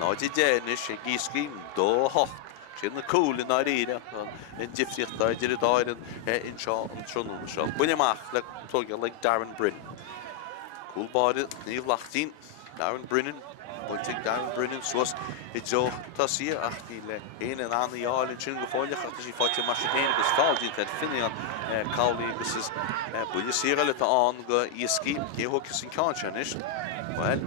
náide dénis ag Easkey dó hocht. Sin na cúil in áíire in difriocht idir a dáiran in seo an trúna seo. Buine amach le tógeal le Darren Brin. Cúlbáide níomh Lachtaín, Darren Brennan, bhfuilte Darren Brennan suas I Joe tasí ach bhí le éana an annaáil in sin go fáileach ach sí fáilte mar sin héana agus fáiltín head finine an cálaí agus is buile síra le an go Easkey céthóchas sin cáin sin is. Well,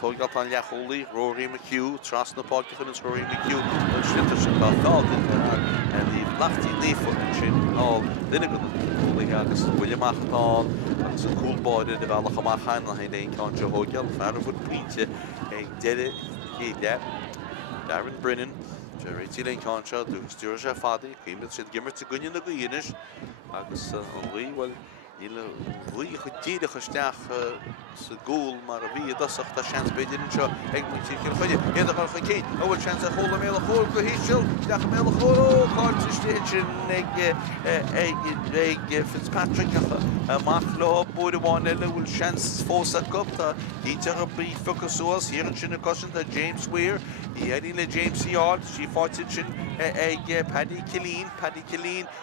tógeal an leacholaí Rory McHugh tras na Páirc chun an Rory McHugh an slitar sin bá fáiltín an í Lachtaín lífa sin á duine go cholaí agus buile amachán agus an cúlbáide de bhealach amachchain na haine éon cáin seo thógeal fear bhfuil puinte ag deire chéide Darren Brennan réití le cáin seo dúgus dúir sé fadaí chéimiid siad gimmart a gcuine na go dhéanais agus an bhuí bhfuil níl bhuí chu díideach isteach sa gúil mar a bhí dasach tá seans beidir an seo ag muintí cin chuide iadach ar chun céad ó bhfuil seans a chola méle chóil go híisiil deach méle chóil cáirtiste sin ag Fitzpatrick amach le búid amháin eile bhfuil seans fósa go tá díteach a bí fucas suas hÉireann sin a cosint a James Weir I éí le James Yard sí fáilte sin ag Paddy Killeen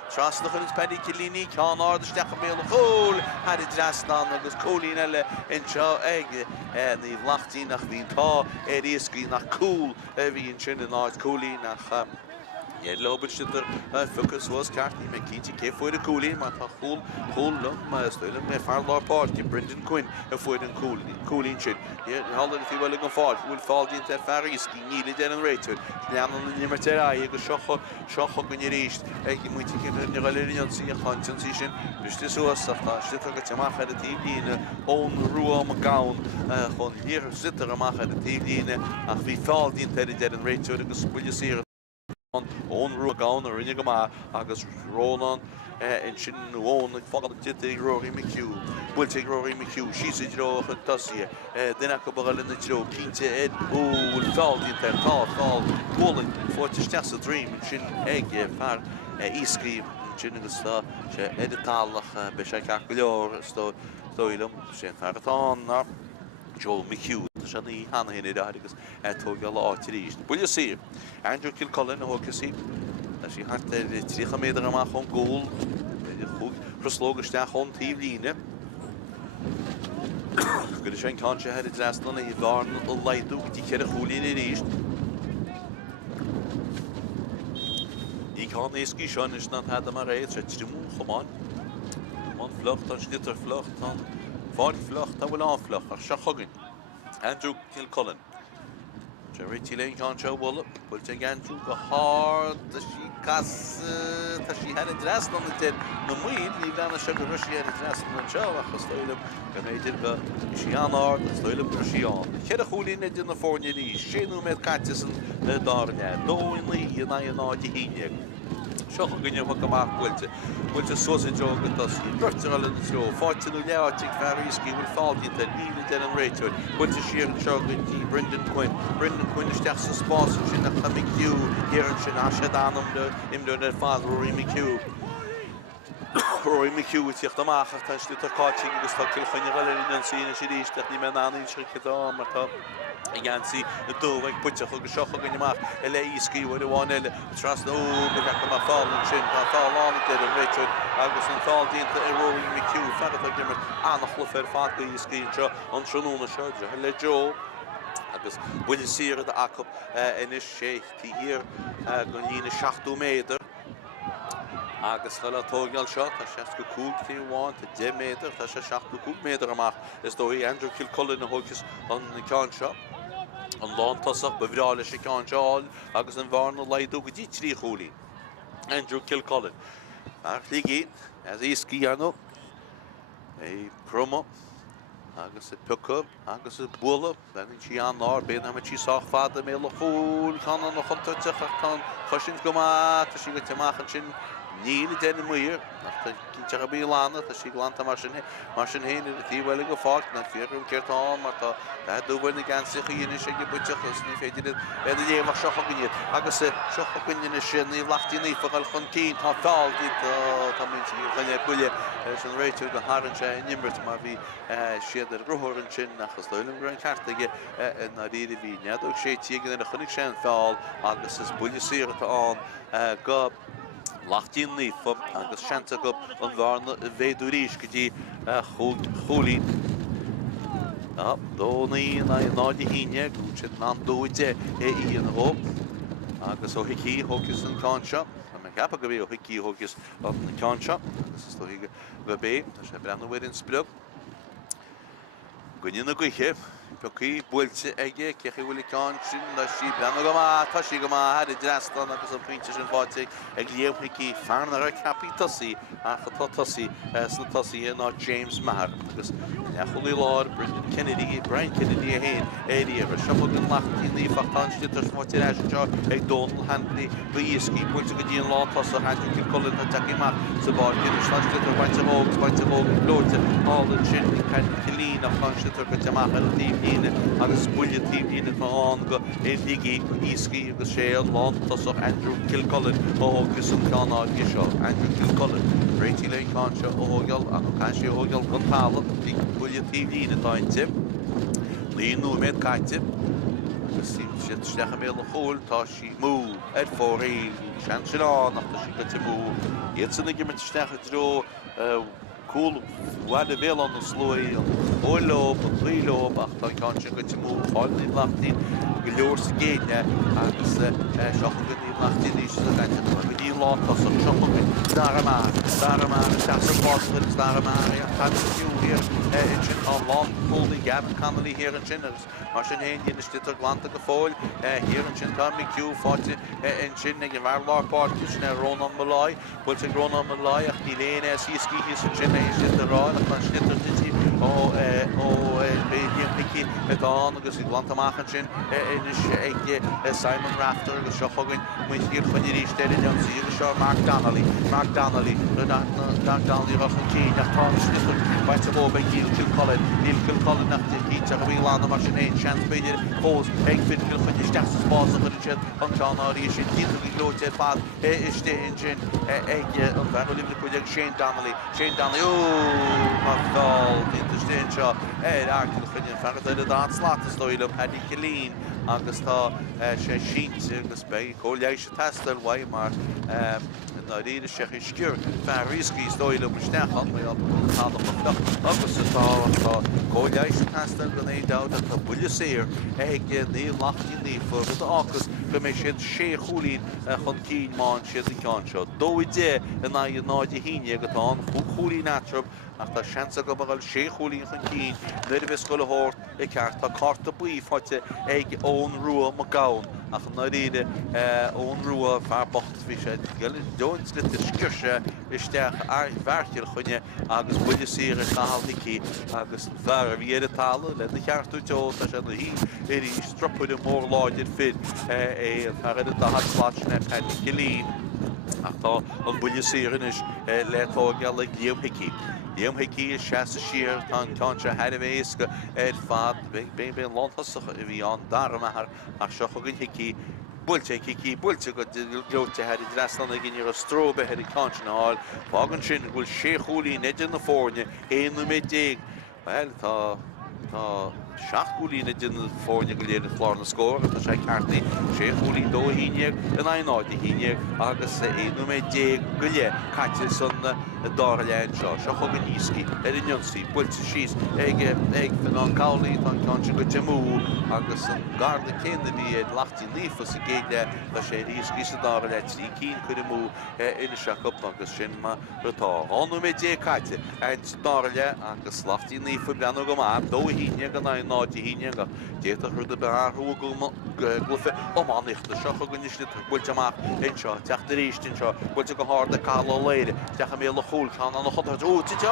tras nach chun Paddy Killeen ceán áisteach a méle chóil had I drasná agus cólín eile in seo ag níomh Lachtaín nach bhíon tá Easkey nach cúil bhíon sin in áid cólín nach Lobenstitter focus was Cartney McKeitty came for the cooling, my whole stolen my farlar party, Brendan Quinn, a foot and cooling chin. Yeah, Holland if you were looking for will fall into Fariski, nearly generated. Now on the Nimatera, you go shock when you reached a Mutic see a concentration. This was a Shitaka at the TV own Ruam gown on here, Zittermach at the TV, and we fall into the generator because you see own Ruagáin or Iomána agus Ronan and Shin own fog the Rory McHugh. We'll take Rory McHugh. She's a draw for Tussia. Then I could ball in the Joe. Quinta Ed. Oh, fall in there. Fall. Bowling for the Stassa Dream. Shin Egg. Far Easkey. Shin the Star. Editalach. Beshakakulor. Stoilum. Shin Fátharta. Joel McHugh. Shani Hannah in it, I told you a lot to reach. Will you see? Andrew Kilcullen, Hokasi, as she had the Trichameter on goal, Slugger Stach on TV. Good as Concha had it last on a Varn, a light, do you get a holy in it east? He can't Easkey, Sean is not had them a race, it's the moon, come on. Flucht, on Schnitter Flucht, on Ford Flucht, I will off Flucht, or Shahogan. Andrew Kilcullen. Charity Lane can't show Wallop. Will take Andrew go hard. Does she cast? Does she had a dress on the dead? No, we leave down the sugar rush. She had a dress on the show. I was told him. Made go. She on hard. Let's told him she on. She had a holy in the phone. She knew met catches and the darn. Knowingly, you know, you Shogan you come up with the sausage joke with us. Structural in the show. 14 Fariski will fall into the needed generator. With the sheer Shogan Brendan Quinn. Brendan Quinn is just a sponsor. She's not coming you here and Shinashadanum, him doing that father, Rory McHugh. Rory McHugh with your Domhnaigh, and she's the coaching, the stock Kilkenny, and seeing she reached that Iomána in Ciarán. Again, see the Dhubhagáin puts a hug shot in your mouth. Iascaigh with the 1-0. Trust no, but I come a fall and chin, a fall on it, and Richard. Augustin fall into a Rory McHugh. Fátharta gimmer, and a Hlufer Fátharta Iascaigh on Shanuna Sharja. Hello, Joe. Agus will you see the Akop in this shape here? Going in a 60 meter. Agus hala tógal shot, a 60 cúg tí want, a 10 meter, a 60 cúg meter amach. Is dói Andrew Kilcullen a hogus on the can shot. An lawn toss-up, but Béal she can't all. Agus an Varno Lido with each three holy. Andrew Kilcullen. Lachtaín, as Easkey ano. A promo. Agus a pick-up, agus a bull-up. Then she on Nor, Ben Hamachi saw Father Melo Hole, Conan no Hunter Tichatan, Hushin Goma, she with Tamachin. Neil den muir nach Ciarán Béal tá sí glanta mar sin héin the tí bhfuil go fágt na fiorm ceirtán mar tá dúbhain na gan sich dhéine sé go buteachas ní féidir é dhéanamh seochagan agus seochagan sin ní Lachtaín fagal chun cín tá fáil tá mín sí chuine buile an réiteú go háann sé nimbert mar bhí siad ar gruthórann sin nachas dóilm gur an cartaige na ríidir bhí neadúg sé tígan na chunig sé an fáil agus is buile síirta an go Lachtaín lífa agus seanta go an bharna bhéadú ríis go dtí cholín. Dónaí na náide híine gúte ná dóide íon ó agus ó hicí hógus an cánseo. Me gapa go bhí ó hicí hógus an cánseo. Agus is tóí go bé, tá sé brenn bhfuir in splug. Gwynin na gwyche, Pioci bwylte ege, cechi wyli cansyn, da si brenn o gama, ta si gama, had y drastan agos yn pwyntio sy'n ffotig, ag liw hici farn ar y capi tosi, a chato tosi, sy'n tosi yno James Mahar, agos chwli lor, Brian Kennedy a hyn, eri efo, siafog yn Lachtaín ni, ffachtan styr ffotig as jo, ag Donald Handley, by Iascaigh, bwylte gydyn lot tos o'r Andrew Kilcullen, a tagi mach, sy'n bod, gydyn styr styr baint of og, blodte, all yn sy'n Kilkenny, a fan styr gydyn mach ar y tîm agus buile tîm an go Ligi Easkey agus sé lá tosach Andrew Kilcullen ógus an cáná gisio Andrew Kilcullen réití le cánseo ógal an cánseo ógal gon tála tí buile tîm táinte líonú méid caite agus tí sé stecha mé le chóil tá sí mú fóraí sean sin á nach tá sí go te mú iad sanna gimar stecha dro cool wad a Béal on the Sluaighe oilo plilo ach tá cánseo go te mú cháil ní Lachtaín go leor sa géine agus seachgan Lachtaín is a gaint go dí látas an chopain Daramar tas bosfud Daramar tan fiú here in sin an lá púlí gab canalí here an sin mar sin héin dhéana stitar glanta go fáil here an sin tá mi fiú fáte in sin ag an bhar lápáir sin Rónan Malai bhil sin Rónan Malai ach ní léana Iascaigh sin sin sin de rá ach an stitar tití ó béidir pici an agus i glantamachchan sin inis ag Simon Rafter agus seo chugainn muid hir chuine ríiste in an sí agus seo Mark Donnelly rachan cí nach tá snitar baint a bób ag Kilcolin nach cí a bhí lána mar sin éon sean beidir fós ag fin chuine steach spás a chuin sin an teáí sin tí í glóte fad iste in sin ag an bheirlíimna chuide ag Shane Donnelly martáil intastéin seo arcil chuine ferad a dá slátas dóilm a ní Cilín agus tá sé sínt agus be cóléis se testal bhaid mar na réidir seach is sciúr fear Iascaigh dóile bustechan mé agus tá cóléis se testal go é dáda tá buile séir ag ní Lachtaín ní fugad agus go mé siad sé cholín chun cín máin siad i ceán seo. Dói dé in náide híine go tá cholín atrab ach tá seansa go bhil sé cholín chun cín nuidir bheith scoil thórt i ceart tá carta buí fáte ag ón rua má gabhain ach na réide ón rua fear bocht bhí sé dóins go sciirse isteach bharceil chuine agus buile sír a chahalthaí agus fear a bhí talla le na cheartú teo tá sé na hí irí stroppuid mór láidir fid fear a hadláisna Paddy Killeen ach tá an buile sírin is letá geall ag Domhnaigh is seasta siar tá se headh go fad ben landtasach a bhí an daramachar ach seo chugann hicí builte go glóte head i drasna gin ar a stróbe head i cáin áil fágan sin bhfuil sé cholín idir na fórne éonú mé déag well tá seaachúlín idir na fórne go léir chlár na scór tá sé ceartnaí sé cholín dó híineag in aáide híineag agus éonú mé déag go le caite san dára lein seo chugan Iascaigh ar in Ionsaí builte síos ag fin an cálaí tá ceann sin go temú agus an garda céanna bhí Lachtaín lífas a géide le sé Iascaigh sa dára le trí cín chuir mú ina seachop agus sin rutá anú mé dé caite ein dára le agus Lachtaín lífa breanú go má dó híineag an náide híineag a déta chuda bearthú glufa ómánichta seo chugan is builte amach in seo teachta rístin seo builte go háda cála léire teacha mé le chúlchan an chudar títe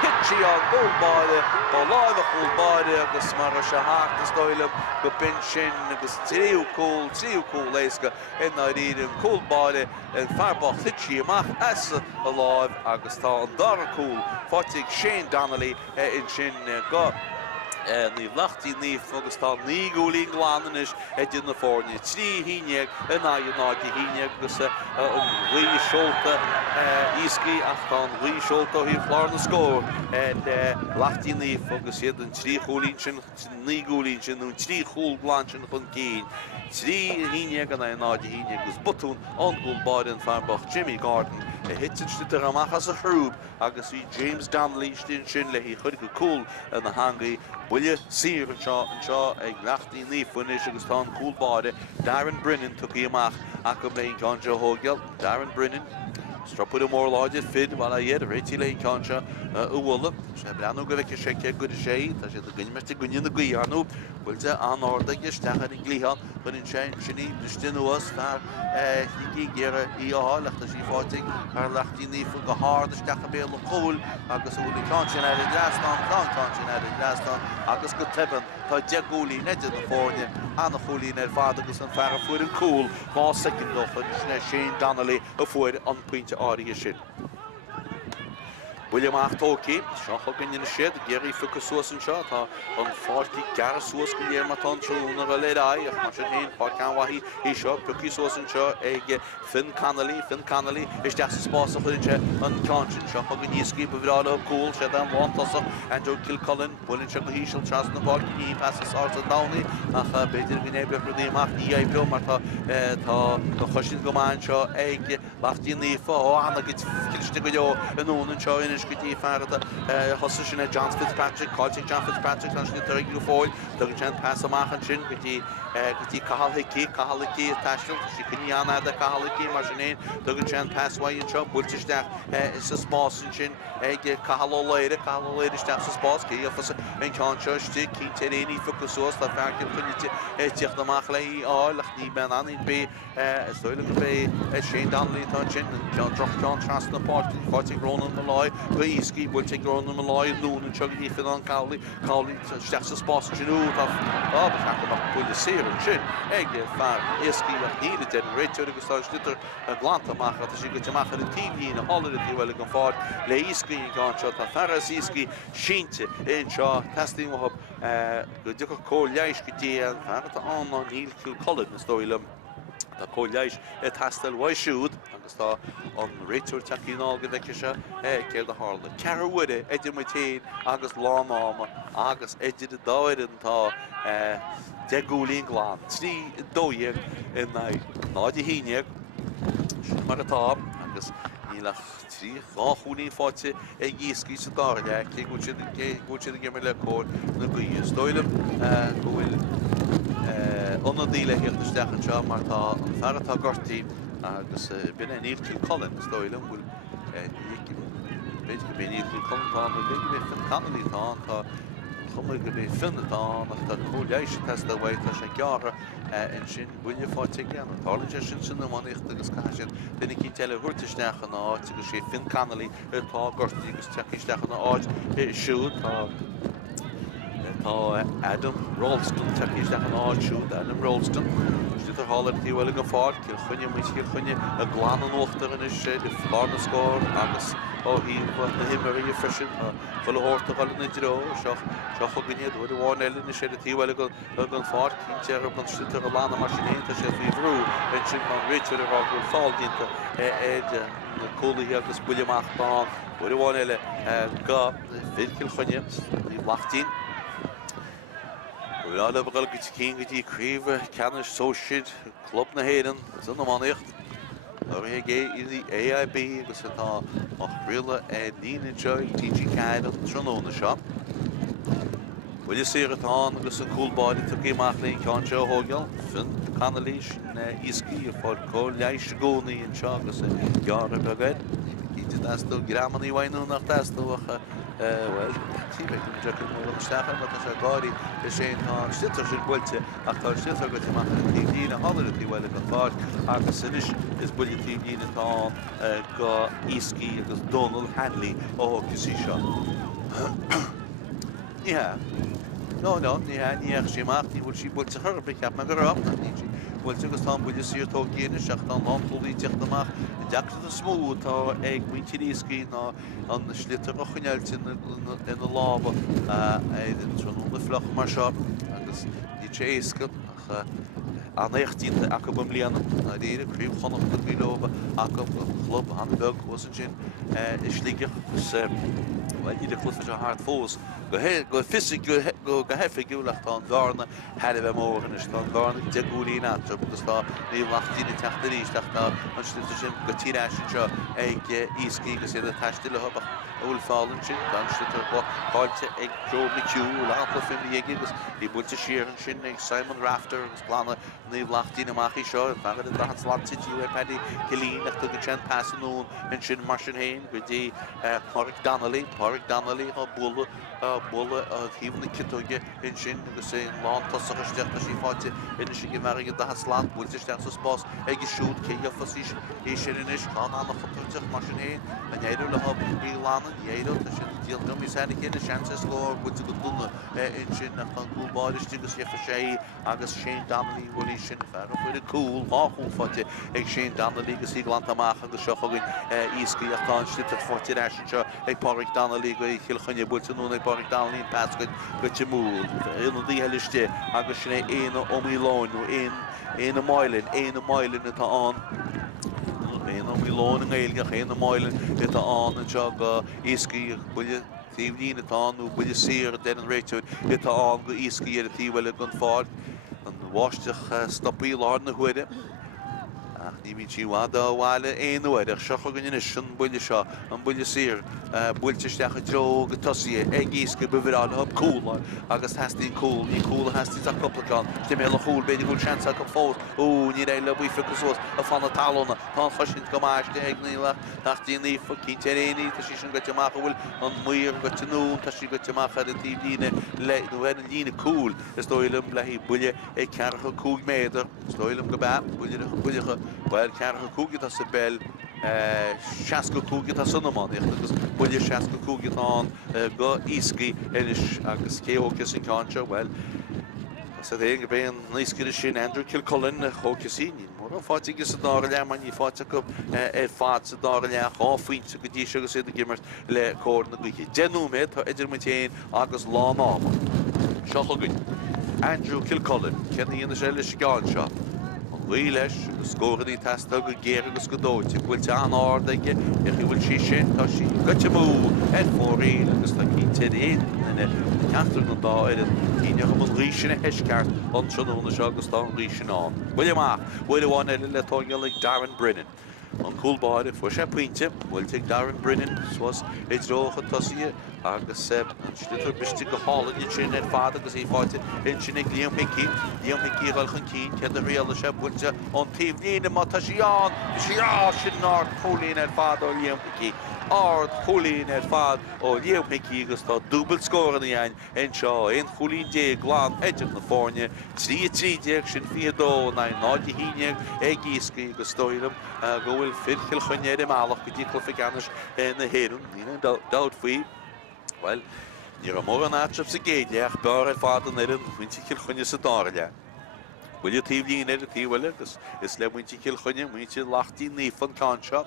hití an gúlbáide ba láimh a chúlbáide agus mar se hátas dóilem go bin sin agus tríú cúl éisce ina ríad an cúlbáide an fearbacht hití amach asa a láimh agus tá an dara cúl fáitigh Shane Donnelly in sin go ní Lachtaín ní agus tá ní gúlín gláanan is idir na fórne trí híineag in náide híineag agus an rí seolta Iascaigh ach tá an rí seolta hí chlár na scór Lachtaín ní agus iad an trí cholín sin ní gúlín sin nó trí chúl gláán sin chun cín trí híineag an náide híineag agus butún an gúlbáide an fearbach Jimmy Garden hittinstitar amachchas a chrúb agus bhí James Donnelly sin le hí chuir go cool in na hangaí buile sír anseo ag Lachtaín ní funis agus tá an cúlbáide Darren Brennan tuí amach ach go mé ceann seo thógeal Darren Brennan stroppuid a mór láidir fid bhil a dhéad a réití le ceann seo bhla sé breanú go bheith sé ce go sé tá sé gine me gunine na gaíanú bhfuilte an áda isteach an glíhan chun in sé sinní dustinuas fear hí géire íáilachta sí fáitigh ar Lachtaín ní go háir isteach a béal le cóil agus bhfuil ceann sin ar drasán ceann sin ar drasán agus go teban tá deagúlí neidir na fórne anna cholín ar fád agus an fear a fuair an cúl má second chun sinna Shane Donnelly a fuair an puinte áirithe sin. William Átha seo chugann ina siad géirí fucha suas an seo tá an fáircí gar suas go léir mar tan trúna go le ach mar sin héon Páirc anmhaithí í seo pucí suas an seo ag Finn Connolly is deas sa spás a chuidirte an ceann sin seo chugann Iascaigh bhrála cúil sé an bhaintasa Andrew Kilcullen builinn se go híisiil tras na Páirc ní pasas áta dánaí ach beidir go nébe chudí amach ní AIB Beo mar tá chusin go máin seo ag Lachtaín ní ó anna go ciliste go leo an únan seo ina is go dtí Fátharta thosa sin John Fitzpatrick, Cáilte John Fitzpatrick an sin tuig go fáil, Duggan sin pass amachchan sin go dtí Cathal Hickey taistil, si Cumann de Cathal Hickey mar sin éin, Duggan sin pass wain seo, búlteisteach is sa spás sin ag Cathal Léire isteach sa spás, cé afas an ceann seo tí cínte réí focusús tá fearcin chuine tíocht amach le Lachtaín ben an bé stoile go bé sé danlí tá sin cean droch tras na Páirc, Cáilte Grónan na láid, go Easkey búilte Grónan na láid nún an seo í fin an Cálaí isteach sa spás sin út ba cheach búile séir an sin ag fear Easkey Lachtaín den réiteir agus tá slitar a glanta amach a si go teach an tíí na hála a tíhfuil an fád le Easkey an gáin seo tá fearras Easkey sínte in seo testing go dúcha cóleis go dtí an Fátharta an níl cúil Colin na stoilm tá cóleis testal waisiúd agus tá an réiteir takeíná go bheice se céir a hála. Cearhuide idir mutéin agus lámáma agus idir a dáidir antá degúlín glán. Trí dóíag in náid híineag mar atá agus nílach trí gáchúnaí fáte ag Easkey sa dáile cé gúte a gimar le cór na gaí stoilm go bhfuil onadíle hiachtasteach seo mar tá an Fátharta gortaí agus bin an íortí Colin stoilm bhfuil beidir go bé íortí Colin tá nó beidir bé fin canalí tá chumar go bé finnatá nach tá cóleis testa bhaid tá sé gearra in sin bhuiine fáte gan tálaide sin sin amhaíocht agus caiisisin duine cí teile thuirtaisteach an áit agus sé fin canalí tá gortaí agus teachtasteach an áit siúd tá Adam Ralston teachtasteach an áit siúd Adam Ralston Slitar hála tíhfuil go fád cil chuine mu cil chuine a glán an óachtar in is de flána scór agus híh na himmarí frisin fuil hórta gáil na dró seach chu gine dúir bháin eile na sé a tíhfuil go an fád cínte ar ban slitar a lána mar sin éanta sé bhí bhrú in sin an réiteir a bhfuil fáil dínta na cólaí agus buileach bán dúir bháin eile go fidcil chuine í Lachtaín. Bhfuil go go cín go dtí Craobh ceannis Sóisir club na hÉireann san amhaíocht. Gé i AIB agus atá ach riile lína teag TG Ciarán tróna seo. Bhuiile séir atá agus an cúlbáide tu géach le ceann seo thógeal fin canalís na Easkey a fáil cóleis gcónaí an seo agus gearra begaid. Cínte tastal gramaní bhainú nach tastalcha well, tí bheith an deachar mór an steachar mar tá sé gáirí is sé tá slitar sin bhailte ach tá slitar go teach an tíí na hála tíhfuil an fád agus is buile tíí atá go Easkey agus Donald Hanley ó cosí seo. Níheach séach ní bhfuil sí builte thurbe ceap me goráach ní bhfuil agus tá buile síortó géine seach an lápóí teach amach deachta a smó tá ag muinte Easkey ná an slitar a chuineiltin ina lába éidir tróna floch mar seo agus ní sé éasca an échtínta a go bum líanam a réidir críomh chonach go bhíóba a go club an beg was an sin is Sligo bhfuil idir clufa se hart fós go fisig go hefigiúlacht tá an bharna heile bheith mógan is tá an bharna degúlín átar agus tá níl Lachtaín teachta ríisteach tá an slitar sin go tíráis seo ag Easkey agus iad a taisteile habach bhfuil fálann sin tá an slitar cháilte ag Craobh ciú lápla fimí agus í búilte Ciarán sin ag Simon Rafter agus plána níl Lachtaín amach seo fagad a dachas landtití le pedí cilín ach tu go sin passanún in sin mar sin héin go dtí Páirc Donnelly á bulla a híomna citóige in sin agus é lán tosach isteach a sí fáte ina sin go mar a dachas land búilteisteach sa spás ag siúd cé afasís é sin inis cá annach chuteach mar sin héin a néidir le hab í lána néidir a sin díal go mí sena cin seansa scór búilte go duna in sin nach an cúlbáidirtí agus éfa sé agus sé Donnelly bhfuil sin fear bhfuil cúil áún fáte ag sé Donnelly agus í glanta amach agus seo chugann Easkey ach tá slitar fáte éis seo ag Páirc Donnelly go chilchunne búilte nún ag Páirc Donnelly pascuid go te múl ina dí heiste agus sinna éana omíláinú éana mailin atá an éana omíláin an éilgach éana mailin atá an seo go Easkey buile tíomhlín atáú buile séir den an réiteúid atá an go Easkey ar a tíhfuile gon fád an bháisteach stoppaí lá na huide Ní bhín si bhada bháile éonúir ag seocha go inis sin buile seo an buile sir builteisteach a dro go tosaí ag Easkey bhíráil hab cúil agus heastín cúil ní cúil heastín a coplaán tí mé le chúil beidir gúil seansa go fós ó ní ré le bhí ficusús a fanna talóna tá chosin go máiste ag níla nachtíí ní fa cinteréí tá sí sin go teach bhfuil an muir go tinún tá sí go teach ar an tí líine le nuhair an líine cúil is dóilm le hí buile ag cearcha 2 méadar dóilm go beh builecha Well, cearcha cúgad a sa bell 60 cúgad a sunamán agus buile 60 cúgad an go Easkey inis agus céóchas an cánseo well sa dé go bhéon níoscire sin Andrew Kilcullen a chóchasí ní mór an fáte agus sa dáir le man ní fáte go fád sa dáir le cháfuinte go dtí agus sé gimmert le cór na gcuiche denúméid tá idir mutéin agus lá náma seocha go Andrew Kilcullen cenna dhéana sé leis gánseo Bhí leis scóraí testa go géir agus go dóite bhfuil te an ádaige ag bhfuil sí sin tá sí gote mú fóí agus le cínte éine ceachtar an dá íine go an ríisina heisceart an tróna se agus tá an ríisina an. Bhuiile amach bhfuil bháin eile letáige le Darren Brennan. An cúlbáide fu sé puinte bhfuil te Darren Brennan suas é drócha tosaí agus stitar bistí go hála in sin ar fád agus é fáte in sin ag líamhicí ghilchan cí cead a réala sé builte an taobh líana má tá síán sin ár cholín ar fád ó líamhicí ard cholín ar fád ó líamhicí agus tá dúbal scóran íhain in seo in cholín dé glán idir na fórne trí sin fiadó na náide híineag ag Easkey agus dóilm go bhfuil firchil chunéir máach go dtí clufiganis na hÉireann ní dád faoi Well, ní a mór an átrap sa géideach bear ar fád an éireann muinte Kilchunne sa dáile. Bhuiile taobh líon ar a tíhfuile agus is le muinte Kilchunne muinte Lachtaín ní fan cánseo.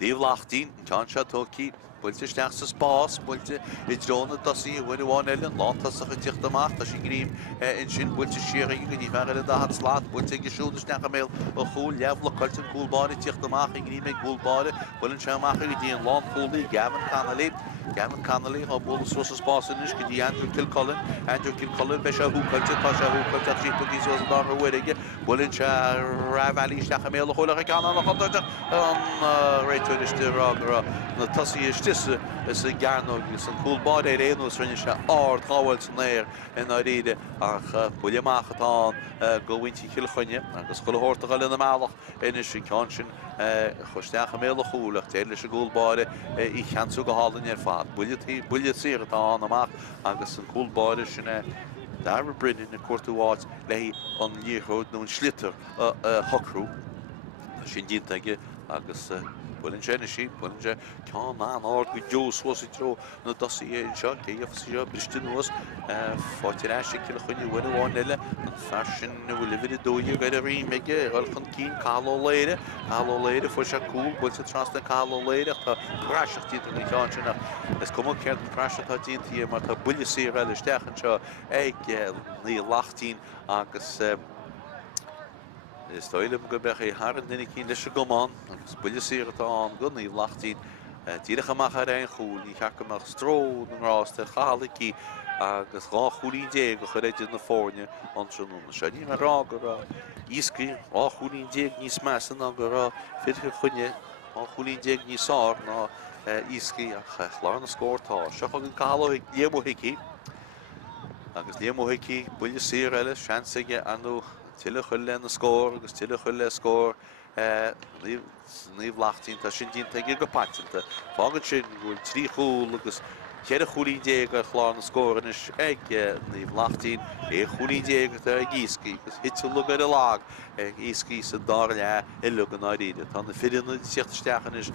Díobh Lachtaín cánseo tócí builte isteach sa spás builte I dróna dosaí bhuiine bháin eile látasach a tíocht amach tá sí grím in sin builte siaí go dtí fear da hat slát builte gisúda isteach méil ó chúil leabh le coilte cúlbáide tíocht amach i grím ag cúlbáide bhuilann se amach go dtí an lán cúlaí Gavin Connolly á bóla suas a spásanis go dtí Andrew Kilcullen be se húcailte tá se húcailte a trípagí suas a dára bhuiige bhuilann se rahhelí isteach méil a chúla a ceanna nach chuteach an réitúiste rá na tosaí is a gceann agus an cúlbáid é réanús rinne se ard cháhfuil san éir in áide ach buile amachatán go bhaintí Kilchunne agus chulahórta gáil na máach inis sin ceann sin chuisteach a méle chúlaach té leis a gúlbáide I cheanú go hálainn ar fád. Buile siratá amach agus an cúlbáide sin Darren Brennan na cuairtúháid le hí an líorthóid nó an slitar hocrú sin díntaige agus bhuilann sé na sí bhuilann sé ceann an áir go deo suas I tro na dosaí é seo céoh seo briste nuas fáilte sé Kilchunne bhuiine bháin eile an fearsin na bhfuil livid dóí go a rimeige ghilchan cín cáó léire fu se cúil builte trasna cáó léire tá práiseachtaí na ceann sinna is cum ceart práisetá díntaí mar tá buile sí eile isteachan seo ag ní Lachtaín agus Is dóilm go bheith é Haran duine cín leis a gomán agus buile siratá an go ní Lachtaín tíireach amach ar ein chúil ní cheachach stró an rásta chaalaí agus rá chúlín dé go churéidir na fórne an trúna se ní mar rá go Easkey rá chúlín dé níos mesan a go rá fircha chunne á chúlín dé níos sár ná Easkey a chláir na scórtá seo chu cála léamhicí agus léamhicí buile sí eile seansaige anú Tile chuile na scór agus tile chuile scór níomh Lachtaín tá sin dínta go patenta. Fágad sin bhfuil trí chúil agus cead a chúlín dé go chláir na scóranis ag níomh Lachtaín é chúlín dé go ag Easkey agus hitte lugad a lag ag Easkey sa dáir le I lugan áide. Tá na fianna tíochtasteachanis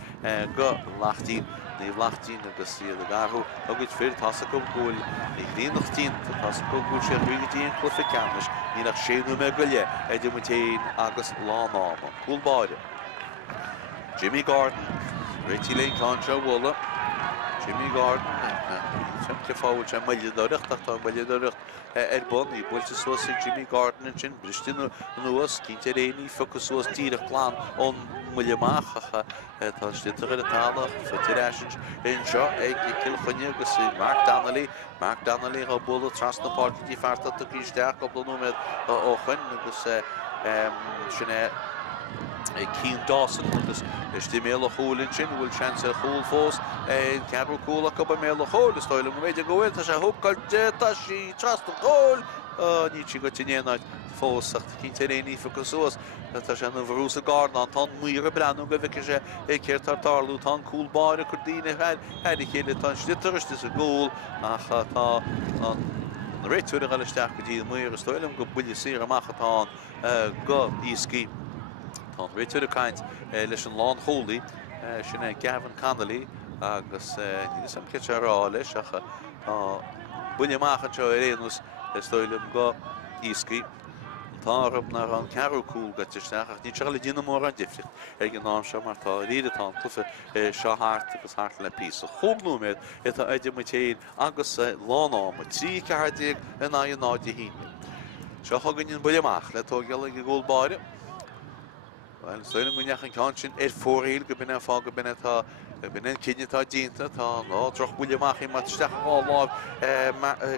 go Lachtaín níomh Lachtaín agus siad a garthú agad fir tása go gúil I gríonachtaín tása go gúil sé ruúgatíon cluficanis ní nach séanú me go le idir mutéin agus lánáma. Cúlbáide. Jimmy Gordon, réití leon cánseo bhla. Jimmy Gordon, sem ce fáil sem maileadóireacht tá maileadóireacht ar bun í builte suas Jimmy Gordon sin briste nuas cínte réí fogus suas tíreach plán ón muile máchacha tá stitar a tála futíráisins in seo ag Kilchunne agus Mark Donnelly á bula tras na Páirc Fátharta go isteach go blonúméid ó chuin agus sinna Cian Dawson agus istí méle hólinn sin bhfuil chance a hól fós cearú cóla go méle hól is stoilm go méidir gohfuil tá sé húcail tá sí trasta gól ní si go tinéanaid fósach cinnte réí fa go suas tá sé an bhrúsa gána an tá muoire brenn go bheice sé céir tartarlú tá cúlbáire chu dtíine heidir chéile tá stitariste a gól ach tá an réitúir a leisteach go dtí muoire stoilm go buile sí amachchatá go Easkey. Tá réitúir a caiint leis an lán hólí sinna Gavin Connolly agus ní sam cite rá leis ach buine amachchan seo réanús stoilm go Easkey. Tárab nar an cearú cúl gaisteach ní se le dtíine mór an difricht ag an nám se mar tá riad tá tufa seo háart agus háart le pí. Chomnúméid tá idir mu téad agus láná mu trí ceardaigh in á náide híine. Seo thugann buile amach le tógeala go ggóilbáire. Well, stoilm muineach an cáin sin fóréil go binna fá go binna tá bin cinnetá dínta tá troch buile amach mat steach láh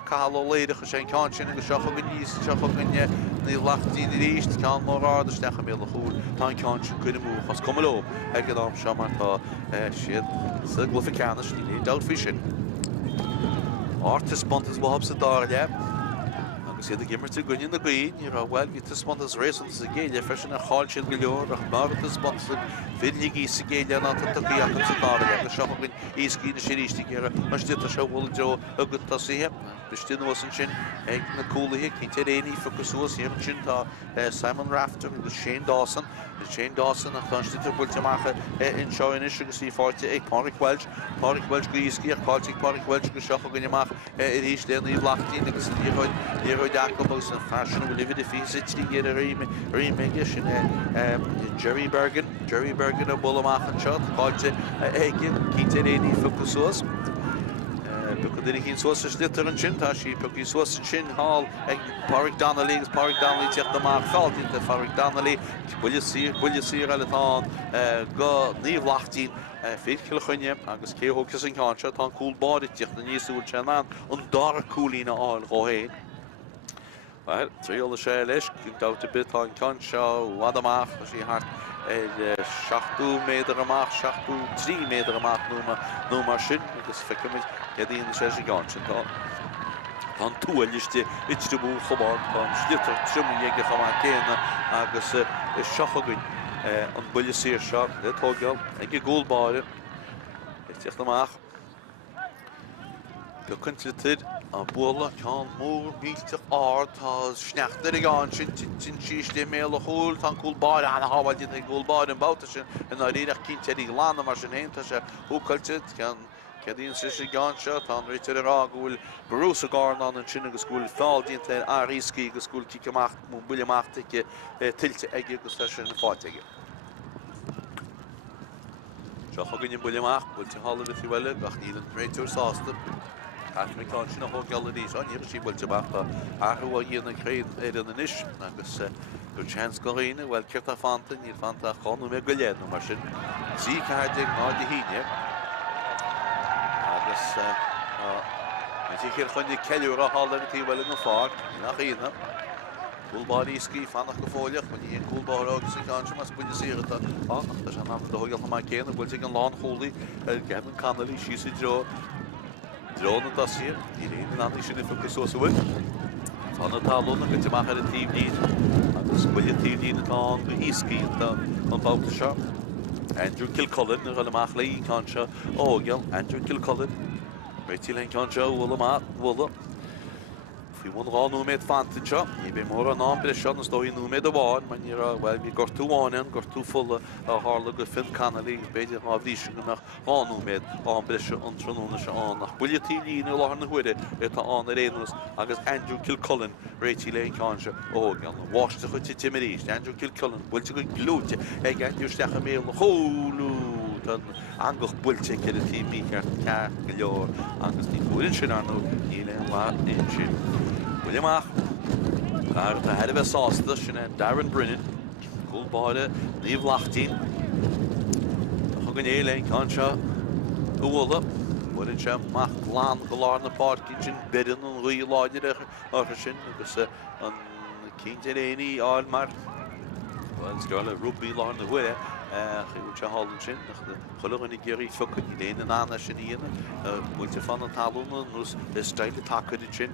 cáó léidecha sé cáin sin agus seocha go níos seocha gonne ní Lachtaín ríist cean mórrád stecha méle chúil tá cáin sin chuine mú chas cumló ag an am seo mar tá siad sa glufa ceannas ní dáhí sin. Átas bontas bhab sa dáile sé a gimmerte gunne na gaoin ní bhfuil ví sponsas rééis sa géile fesin a cháil siad go leor ach mar sponsor fidlíí sa géile ná taíach sa dáile agus seo gon Easkey na siríiste géire mar tí a se bhil jo a go tá sihé bestí san sin ag na cólathe cinnte réí focusúas hé sin tá Simon Rafter agus Shane Dawson ach táistí builteachcha in seoinis agus í fáte ag Páirc Welsh go Easkey ach cáiltigh Páirc Welsh go seocha gonneach i ríis déanana í Lachtaín agus níróid Jacobos and fashion will live the physics to get a remake sin Jerry Bergen a bullamach and shot called again kite réí focusúas Because did he so slitter and chin tashi because so chin hall Páirc Donnelly take the mark fault in the Páirc Donnelly will you see Alathon go níomh Lachtaín fé Kilkenny agus cé hogus an cáse tá cool body teach na níosúil Ciarán an dar coolína áil róhéin. Well, tríola sé leis dáta bit an can seo wadamach sí hart 7 méadar amach 3 méadar amach nó mar sin agus feicimiid cédaíon sé gáin sin tá. Tá túailiste itiste bú chomá tá slitar trimúige chomá céanna agus seochagann an buile sír seo le tógeal ag ggóilbáire teach amach go chuntlitir a bula cean mór mílte tá sneachtar a gáin sin síiste méle húil tá cúlbáir anna hábhail dína gúlbáir an báta sin in áíach cinnte í lána mar sin hénta sé húcailte cedíonn sé gáin seo tá réitir ará gúil brúsa gáin an sin agus gúil fáil dínta a Easkey agus gúil ciceach mú buile amachtaige tiltte aige agus tá sin fáteige. Seo chugann buile amach bhfuil hála bhí bhile ach níl an réitúr sásta. Mé cá sin hó galíís an sí bhfuilte bachta athú a dhéanana créad éan na níis agus gur chans goíine bhfuil ceart a fanta ní fanta chuú mé go léadú mar sin sí caiide náide híine agus chéir chuinne ceú a hála tí bhfuil an fád nach ína Cúlbáir Easkey fannach go fóileach mu íon cúlbáir agus í gan mas buine síirta ach an am dogal má céanana bhfuil an lán hólí Gavin Connolly sí sa Drone das hier, die reden an die sinne fokus so wil. Van het talon go te maken het team niet. Dus wil je team niet aan de Easkey dan bouwt de shop. Andrew Kilcullen er allemaal lei kan je. Oh ja, Andrew Kilcullen. Weet je kan je willen. Fi won rá met fantacha. Je ben mor an ambition sto in met de waar, maar je wel we got to one en got to full harle go fin Connolly beetje af die nach rá met ambition on tronne se aan nach bulletin in la na huide et aan de renos agus Andrew Kilcullen Rachel Lane kanse oh ja wash de goed timidist Andrew Kilcullen wil je gloedje hij gaat je steche meel holu dan angach bultje ke de team meeker ka gelor agus die goeien sin aan hele maar in sin Williamach daar de hele sásta sinna Darren Brennan gúlbáire níomh Lachtaín chugann éile canse uala bhuiann sé mach lán go lár na páircin sin beidir an ruí láidir ar sin agus an cinnte réí áil mar Well, Scarlet rugby lá na bhuire chuúte hálann sin chulaganna géirí focail í léana anna sin íana muinte fan an talúna nus streile takeid sin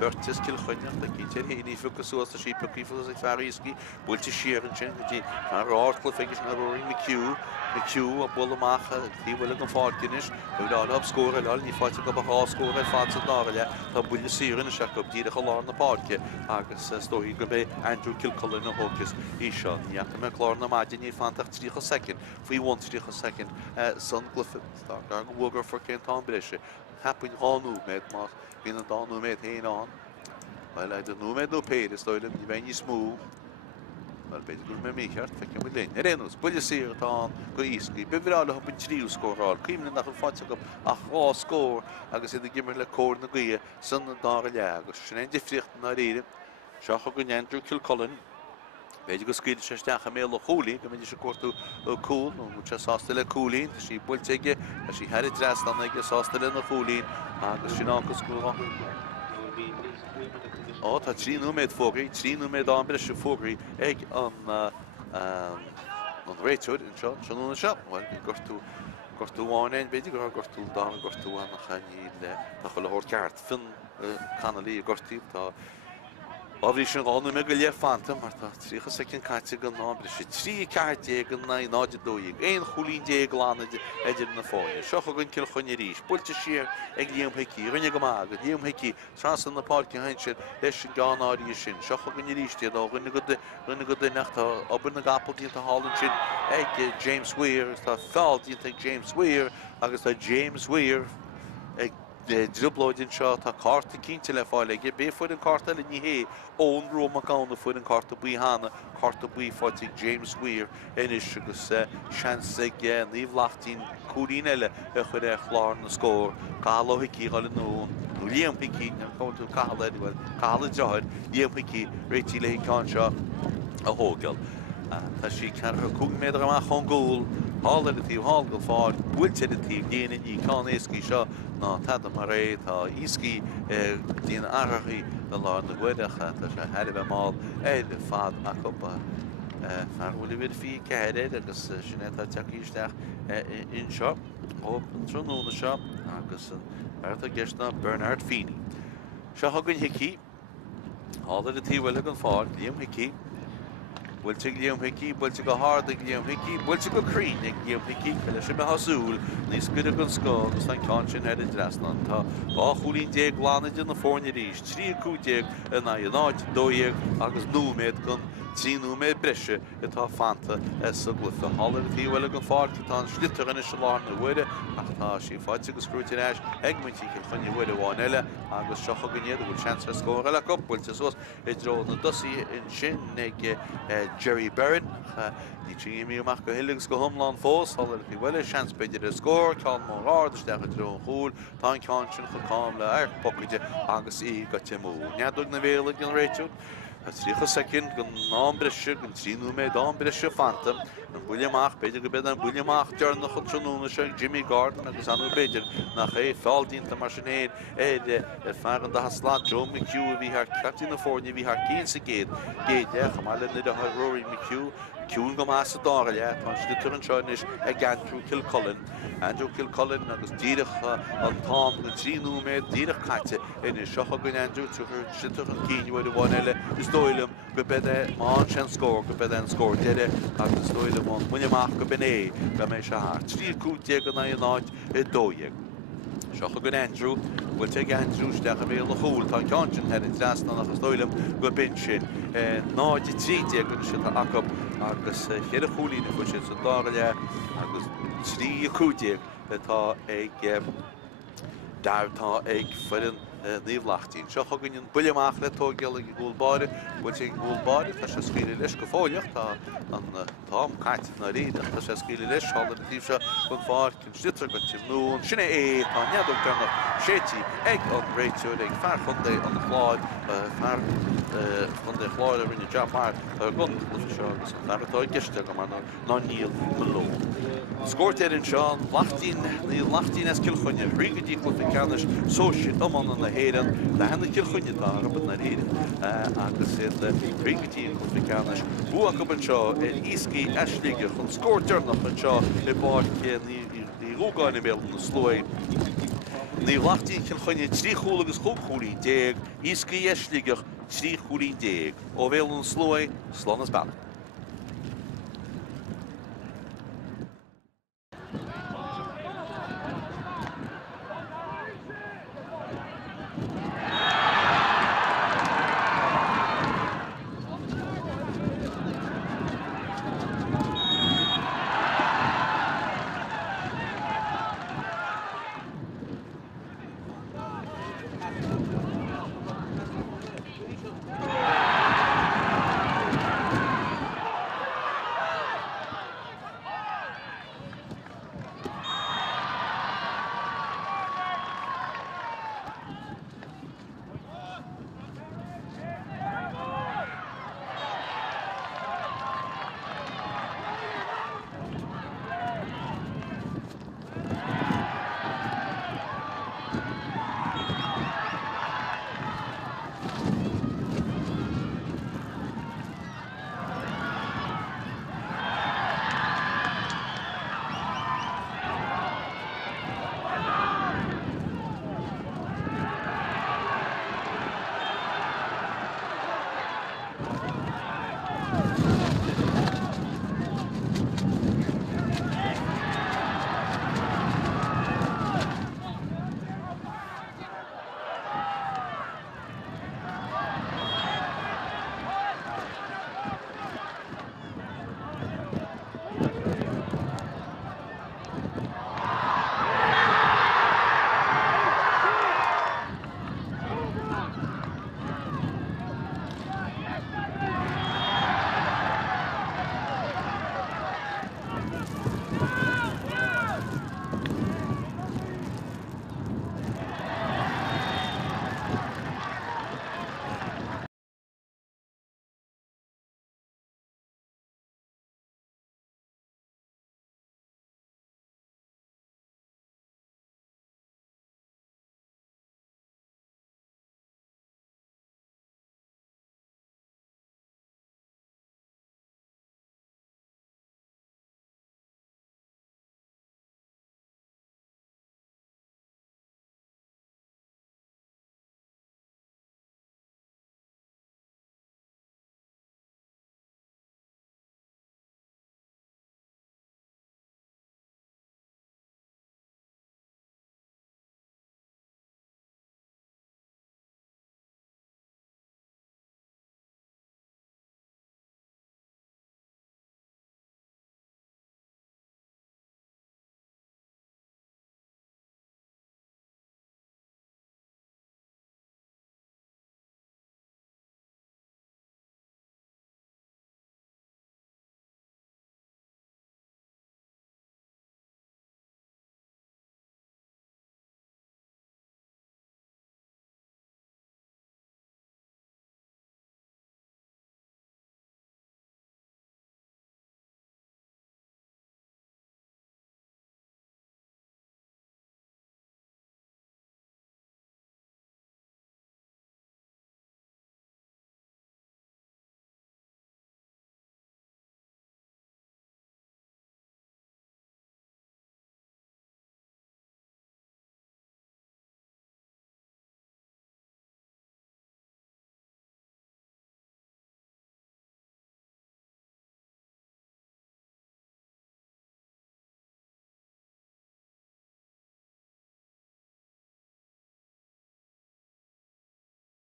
beirtas Kilkenny le cíte hí fogus suas a sí pocífos ag fear Easkey builte siaran sin gotí ar áircla feigus na roirí McHugh a bula amach tí bhfuil an fácinis bhfuil ab scóra leil ní fáite go a scóra fáte náile tá buile síran a seach go díra go lá na páce agus stóí go bé Andrew Kilcullen na hógus í seo níach me chlár na maidin ní fantacht trícha second faoi bhain trícha second san glyfin gar go bhógar for cén tá breise hapin hánú méid más bhín an dánú méid héin an well I don't know méid nó péir is stoilm ní bhain ní smú well beidir gur mé mícheart feice mu léin rénús buile sír tá go Easkey bihrála hapin tríú scóráil cíimna nach an fáte go a rá scór agus iad gimar le cór na gaí san na dá le agus sin é difriocht na réire seach go Andrew Kilcullen beidir go scuil sé steach mé le choúlaí go minidir sé cuatú cúl nó mu sé sásta le cúlín sí builteige a sí head drastan ige sásta le na choúlín agus sin an go scúla tá tríú méid fógraí tríú méid an bre se fógraí ag an réitúid in seo seúna seo bhil gortúháin beidir go gortú dá gortú an chaní le chu le hór ceart fin canalí gortíí tá Obhí sin gána me go le fanta mar tá trícha secin caite go ná bre sé trí cearté go na náide dóigh éon cholín dé glána idir na fáine seo gon Kilkenny ríis builte siar ag líomhaicí rinne go mágad líomhaicí transan na páirc hain sin leis sin gánáí sin seo gon ríiste á rinne go duineachta obair na gapaltíonnta hálann sin ag James Weir tá fáildíonnta ag James Weir agus tá James Weir ag driblóidin seo tá carta cínte le fáile ige bé fuid an carta le ní hé ón Roma gána fuid an carta buí hána carta buí fáte James Weir inis agus seans ag níomh Lachtaín cúrín eile a chud é chlár na scór gáláhicí gáil nó líampicí an cáú cála bhfuil cála deáid líampicí réití le cáin seo a hógal tá sí cear cúg méidir amach chun gúil hála a tíomh hall go fáil builte a tíomh déana í cá Easkey seo ná tad mar ré tá Easkey díana arachaí le lá na gcuideacha tá sé heidir bheith máil éile fad a copa fearhfuil bhid fí cehéad agus sinné tá teachíisteach in seo ó tróna seo agus ar a gceisna Bernard Feeney seo thugann hicí hála a tíomhfuil an fáil líamhicí bhfuilte líamhicí bhfuilte go háda líamhicí bhfuilte go crín ag líamhicí le sé be hasúil níos cuide gon scó agus tá cáin sin head drasna tá á cholín dé glánaide na fórne ríis trí cúdéag in na náid dóíag agus núméid gon tríú méid breise atá fanta sa glufa hála a tíhfuil an fáil tá slitar in se lá na bhuiide ach tá sí fáilte go scrútinéis ag muintí chunne bhuiide bháin eile agus seocha gnéad bhfuil seans a scóir eile go bhfuilte sos i dro na dosaí in sin ag Jerry Barron ní trí míach go hiilegus go thomláán fós hála a bhfuile seans beidir a scór ceán má rádas de dro an chúil tá ceán sin chu cáim le air pocaide agus í go timú neadúg na bhéla gin réitiú trícha secin gon ná breise gon tríú méid an breise fantam an buileach beidir go bed an buileach dearna chu tróna se Jimmy Gordon agus anú beidir nach é fáildínta mar sin éad éide fear an slá Joe McHugh a bhí ar captí na fórne bhí ar 15 géad cha mar le a Rory McHugh ciún go más a dáile tá si turann seois ag Andrew Kilcullen agus díirech an tám na tríú méid díirech caite ina seocha gon Andrew tuchar an cíinehfuid bháin eile is dóilem go bed má sin scór go bed an scór deide agus dóilem an muineach go bené go mé se haar trí cúté go na náid i dóiag seocha gon Andrew bhfuil te Andrew steach a bhé le chúil tá cean sin head drasna achas dóilem go bin sin náid i tríte gon si acu agus chéad a choúlína fu sin san dáile agus trí cútéag atá ag dartá ag fuan níomh Lachtaín seo chugann an buileach le tógeal ag gúlbáire bhfuil sé gúlbáire tá sé scíile leis go fáileach tá an tám caiite na réad tá sé scíile leis hála na tíobh se chun fáir cin stitar go timnún sinna é tá neadú tearnach sétí ag an réitiúir ag fear chundé an chláid fear chundé chláid a rinne deapmar gun seo agus an feartá giste go mar ná níl go ló. Spórt in Sean, Lachtaín as Kilkenny, Rígadí Cluficanis, Sóisir Iomána na hÉireann, the Hanna Kilkenny but na hÉireann, agus in the Rígadí Cluficanis, Bua Cumann in Easkey, Sligo, chun Scóirtear nach an seo I Páirc ní Dhubhagáin I Béal na Sluaighe. Ní Lachtaín Kilkenny 3 chúl agus 5 chúlí 10, Easkey Sligo 3 chúlí 10, ó Béal na Sluaighe, Slán as Béal.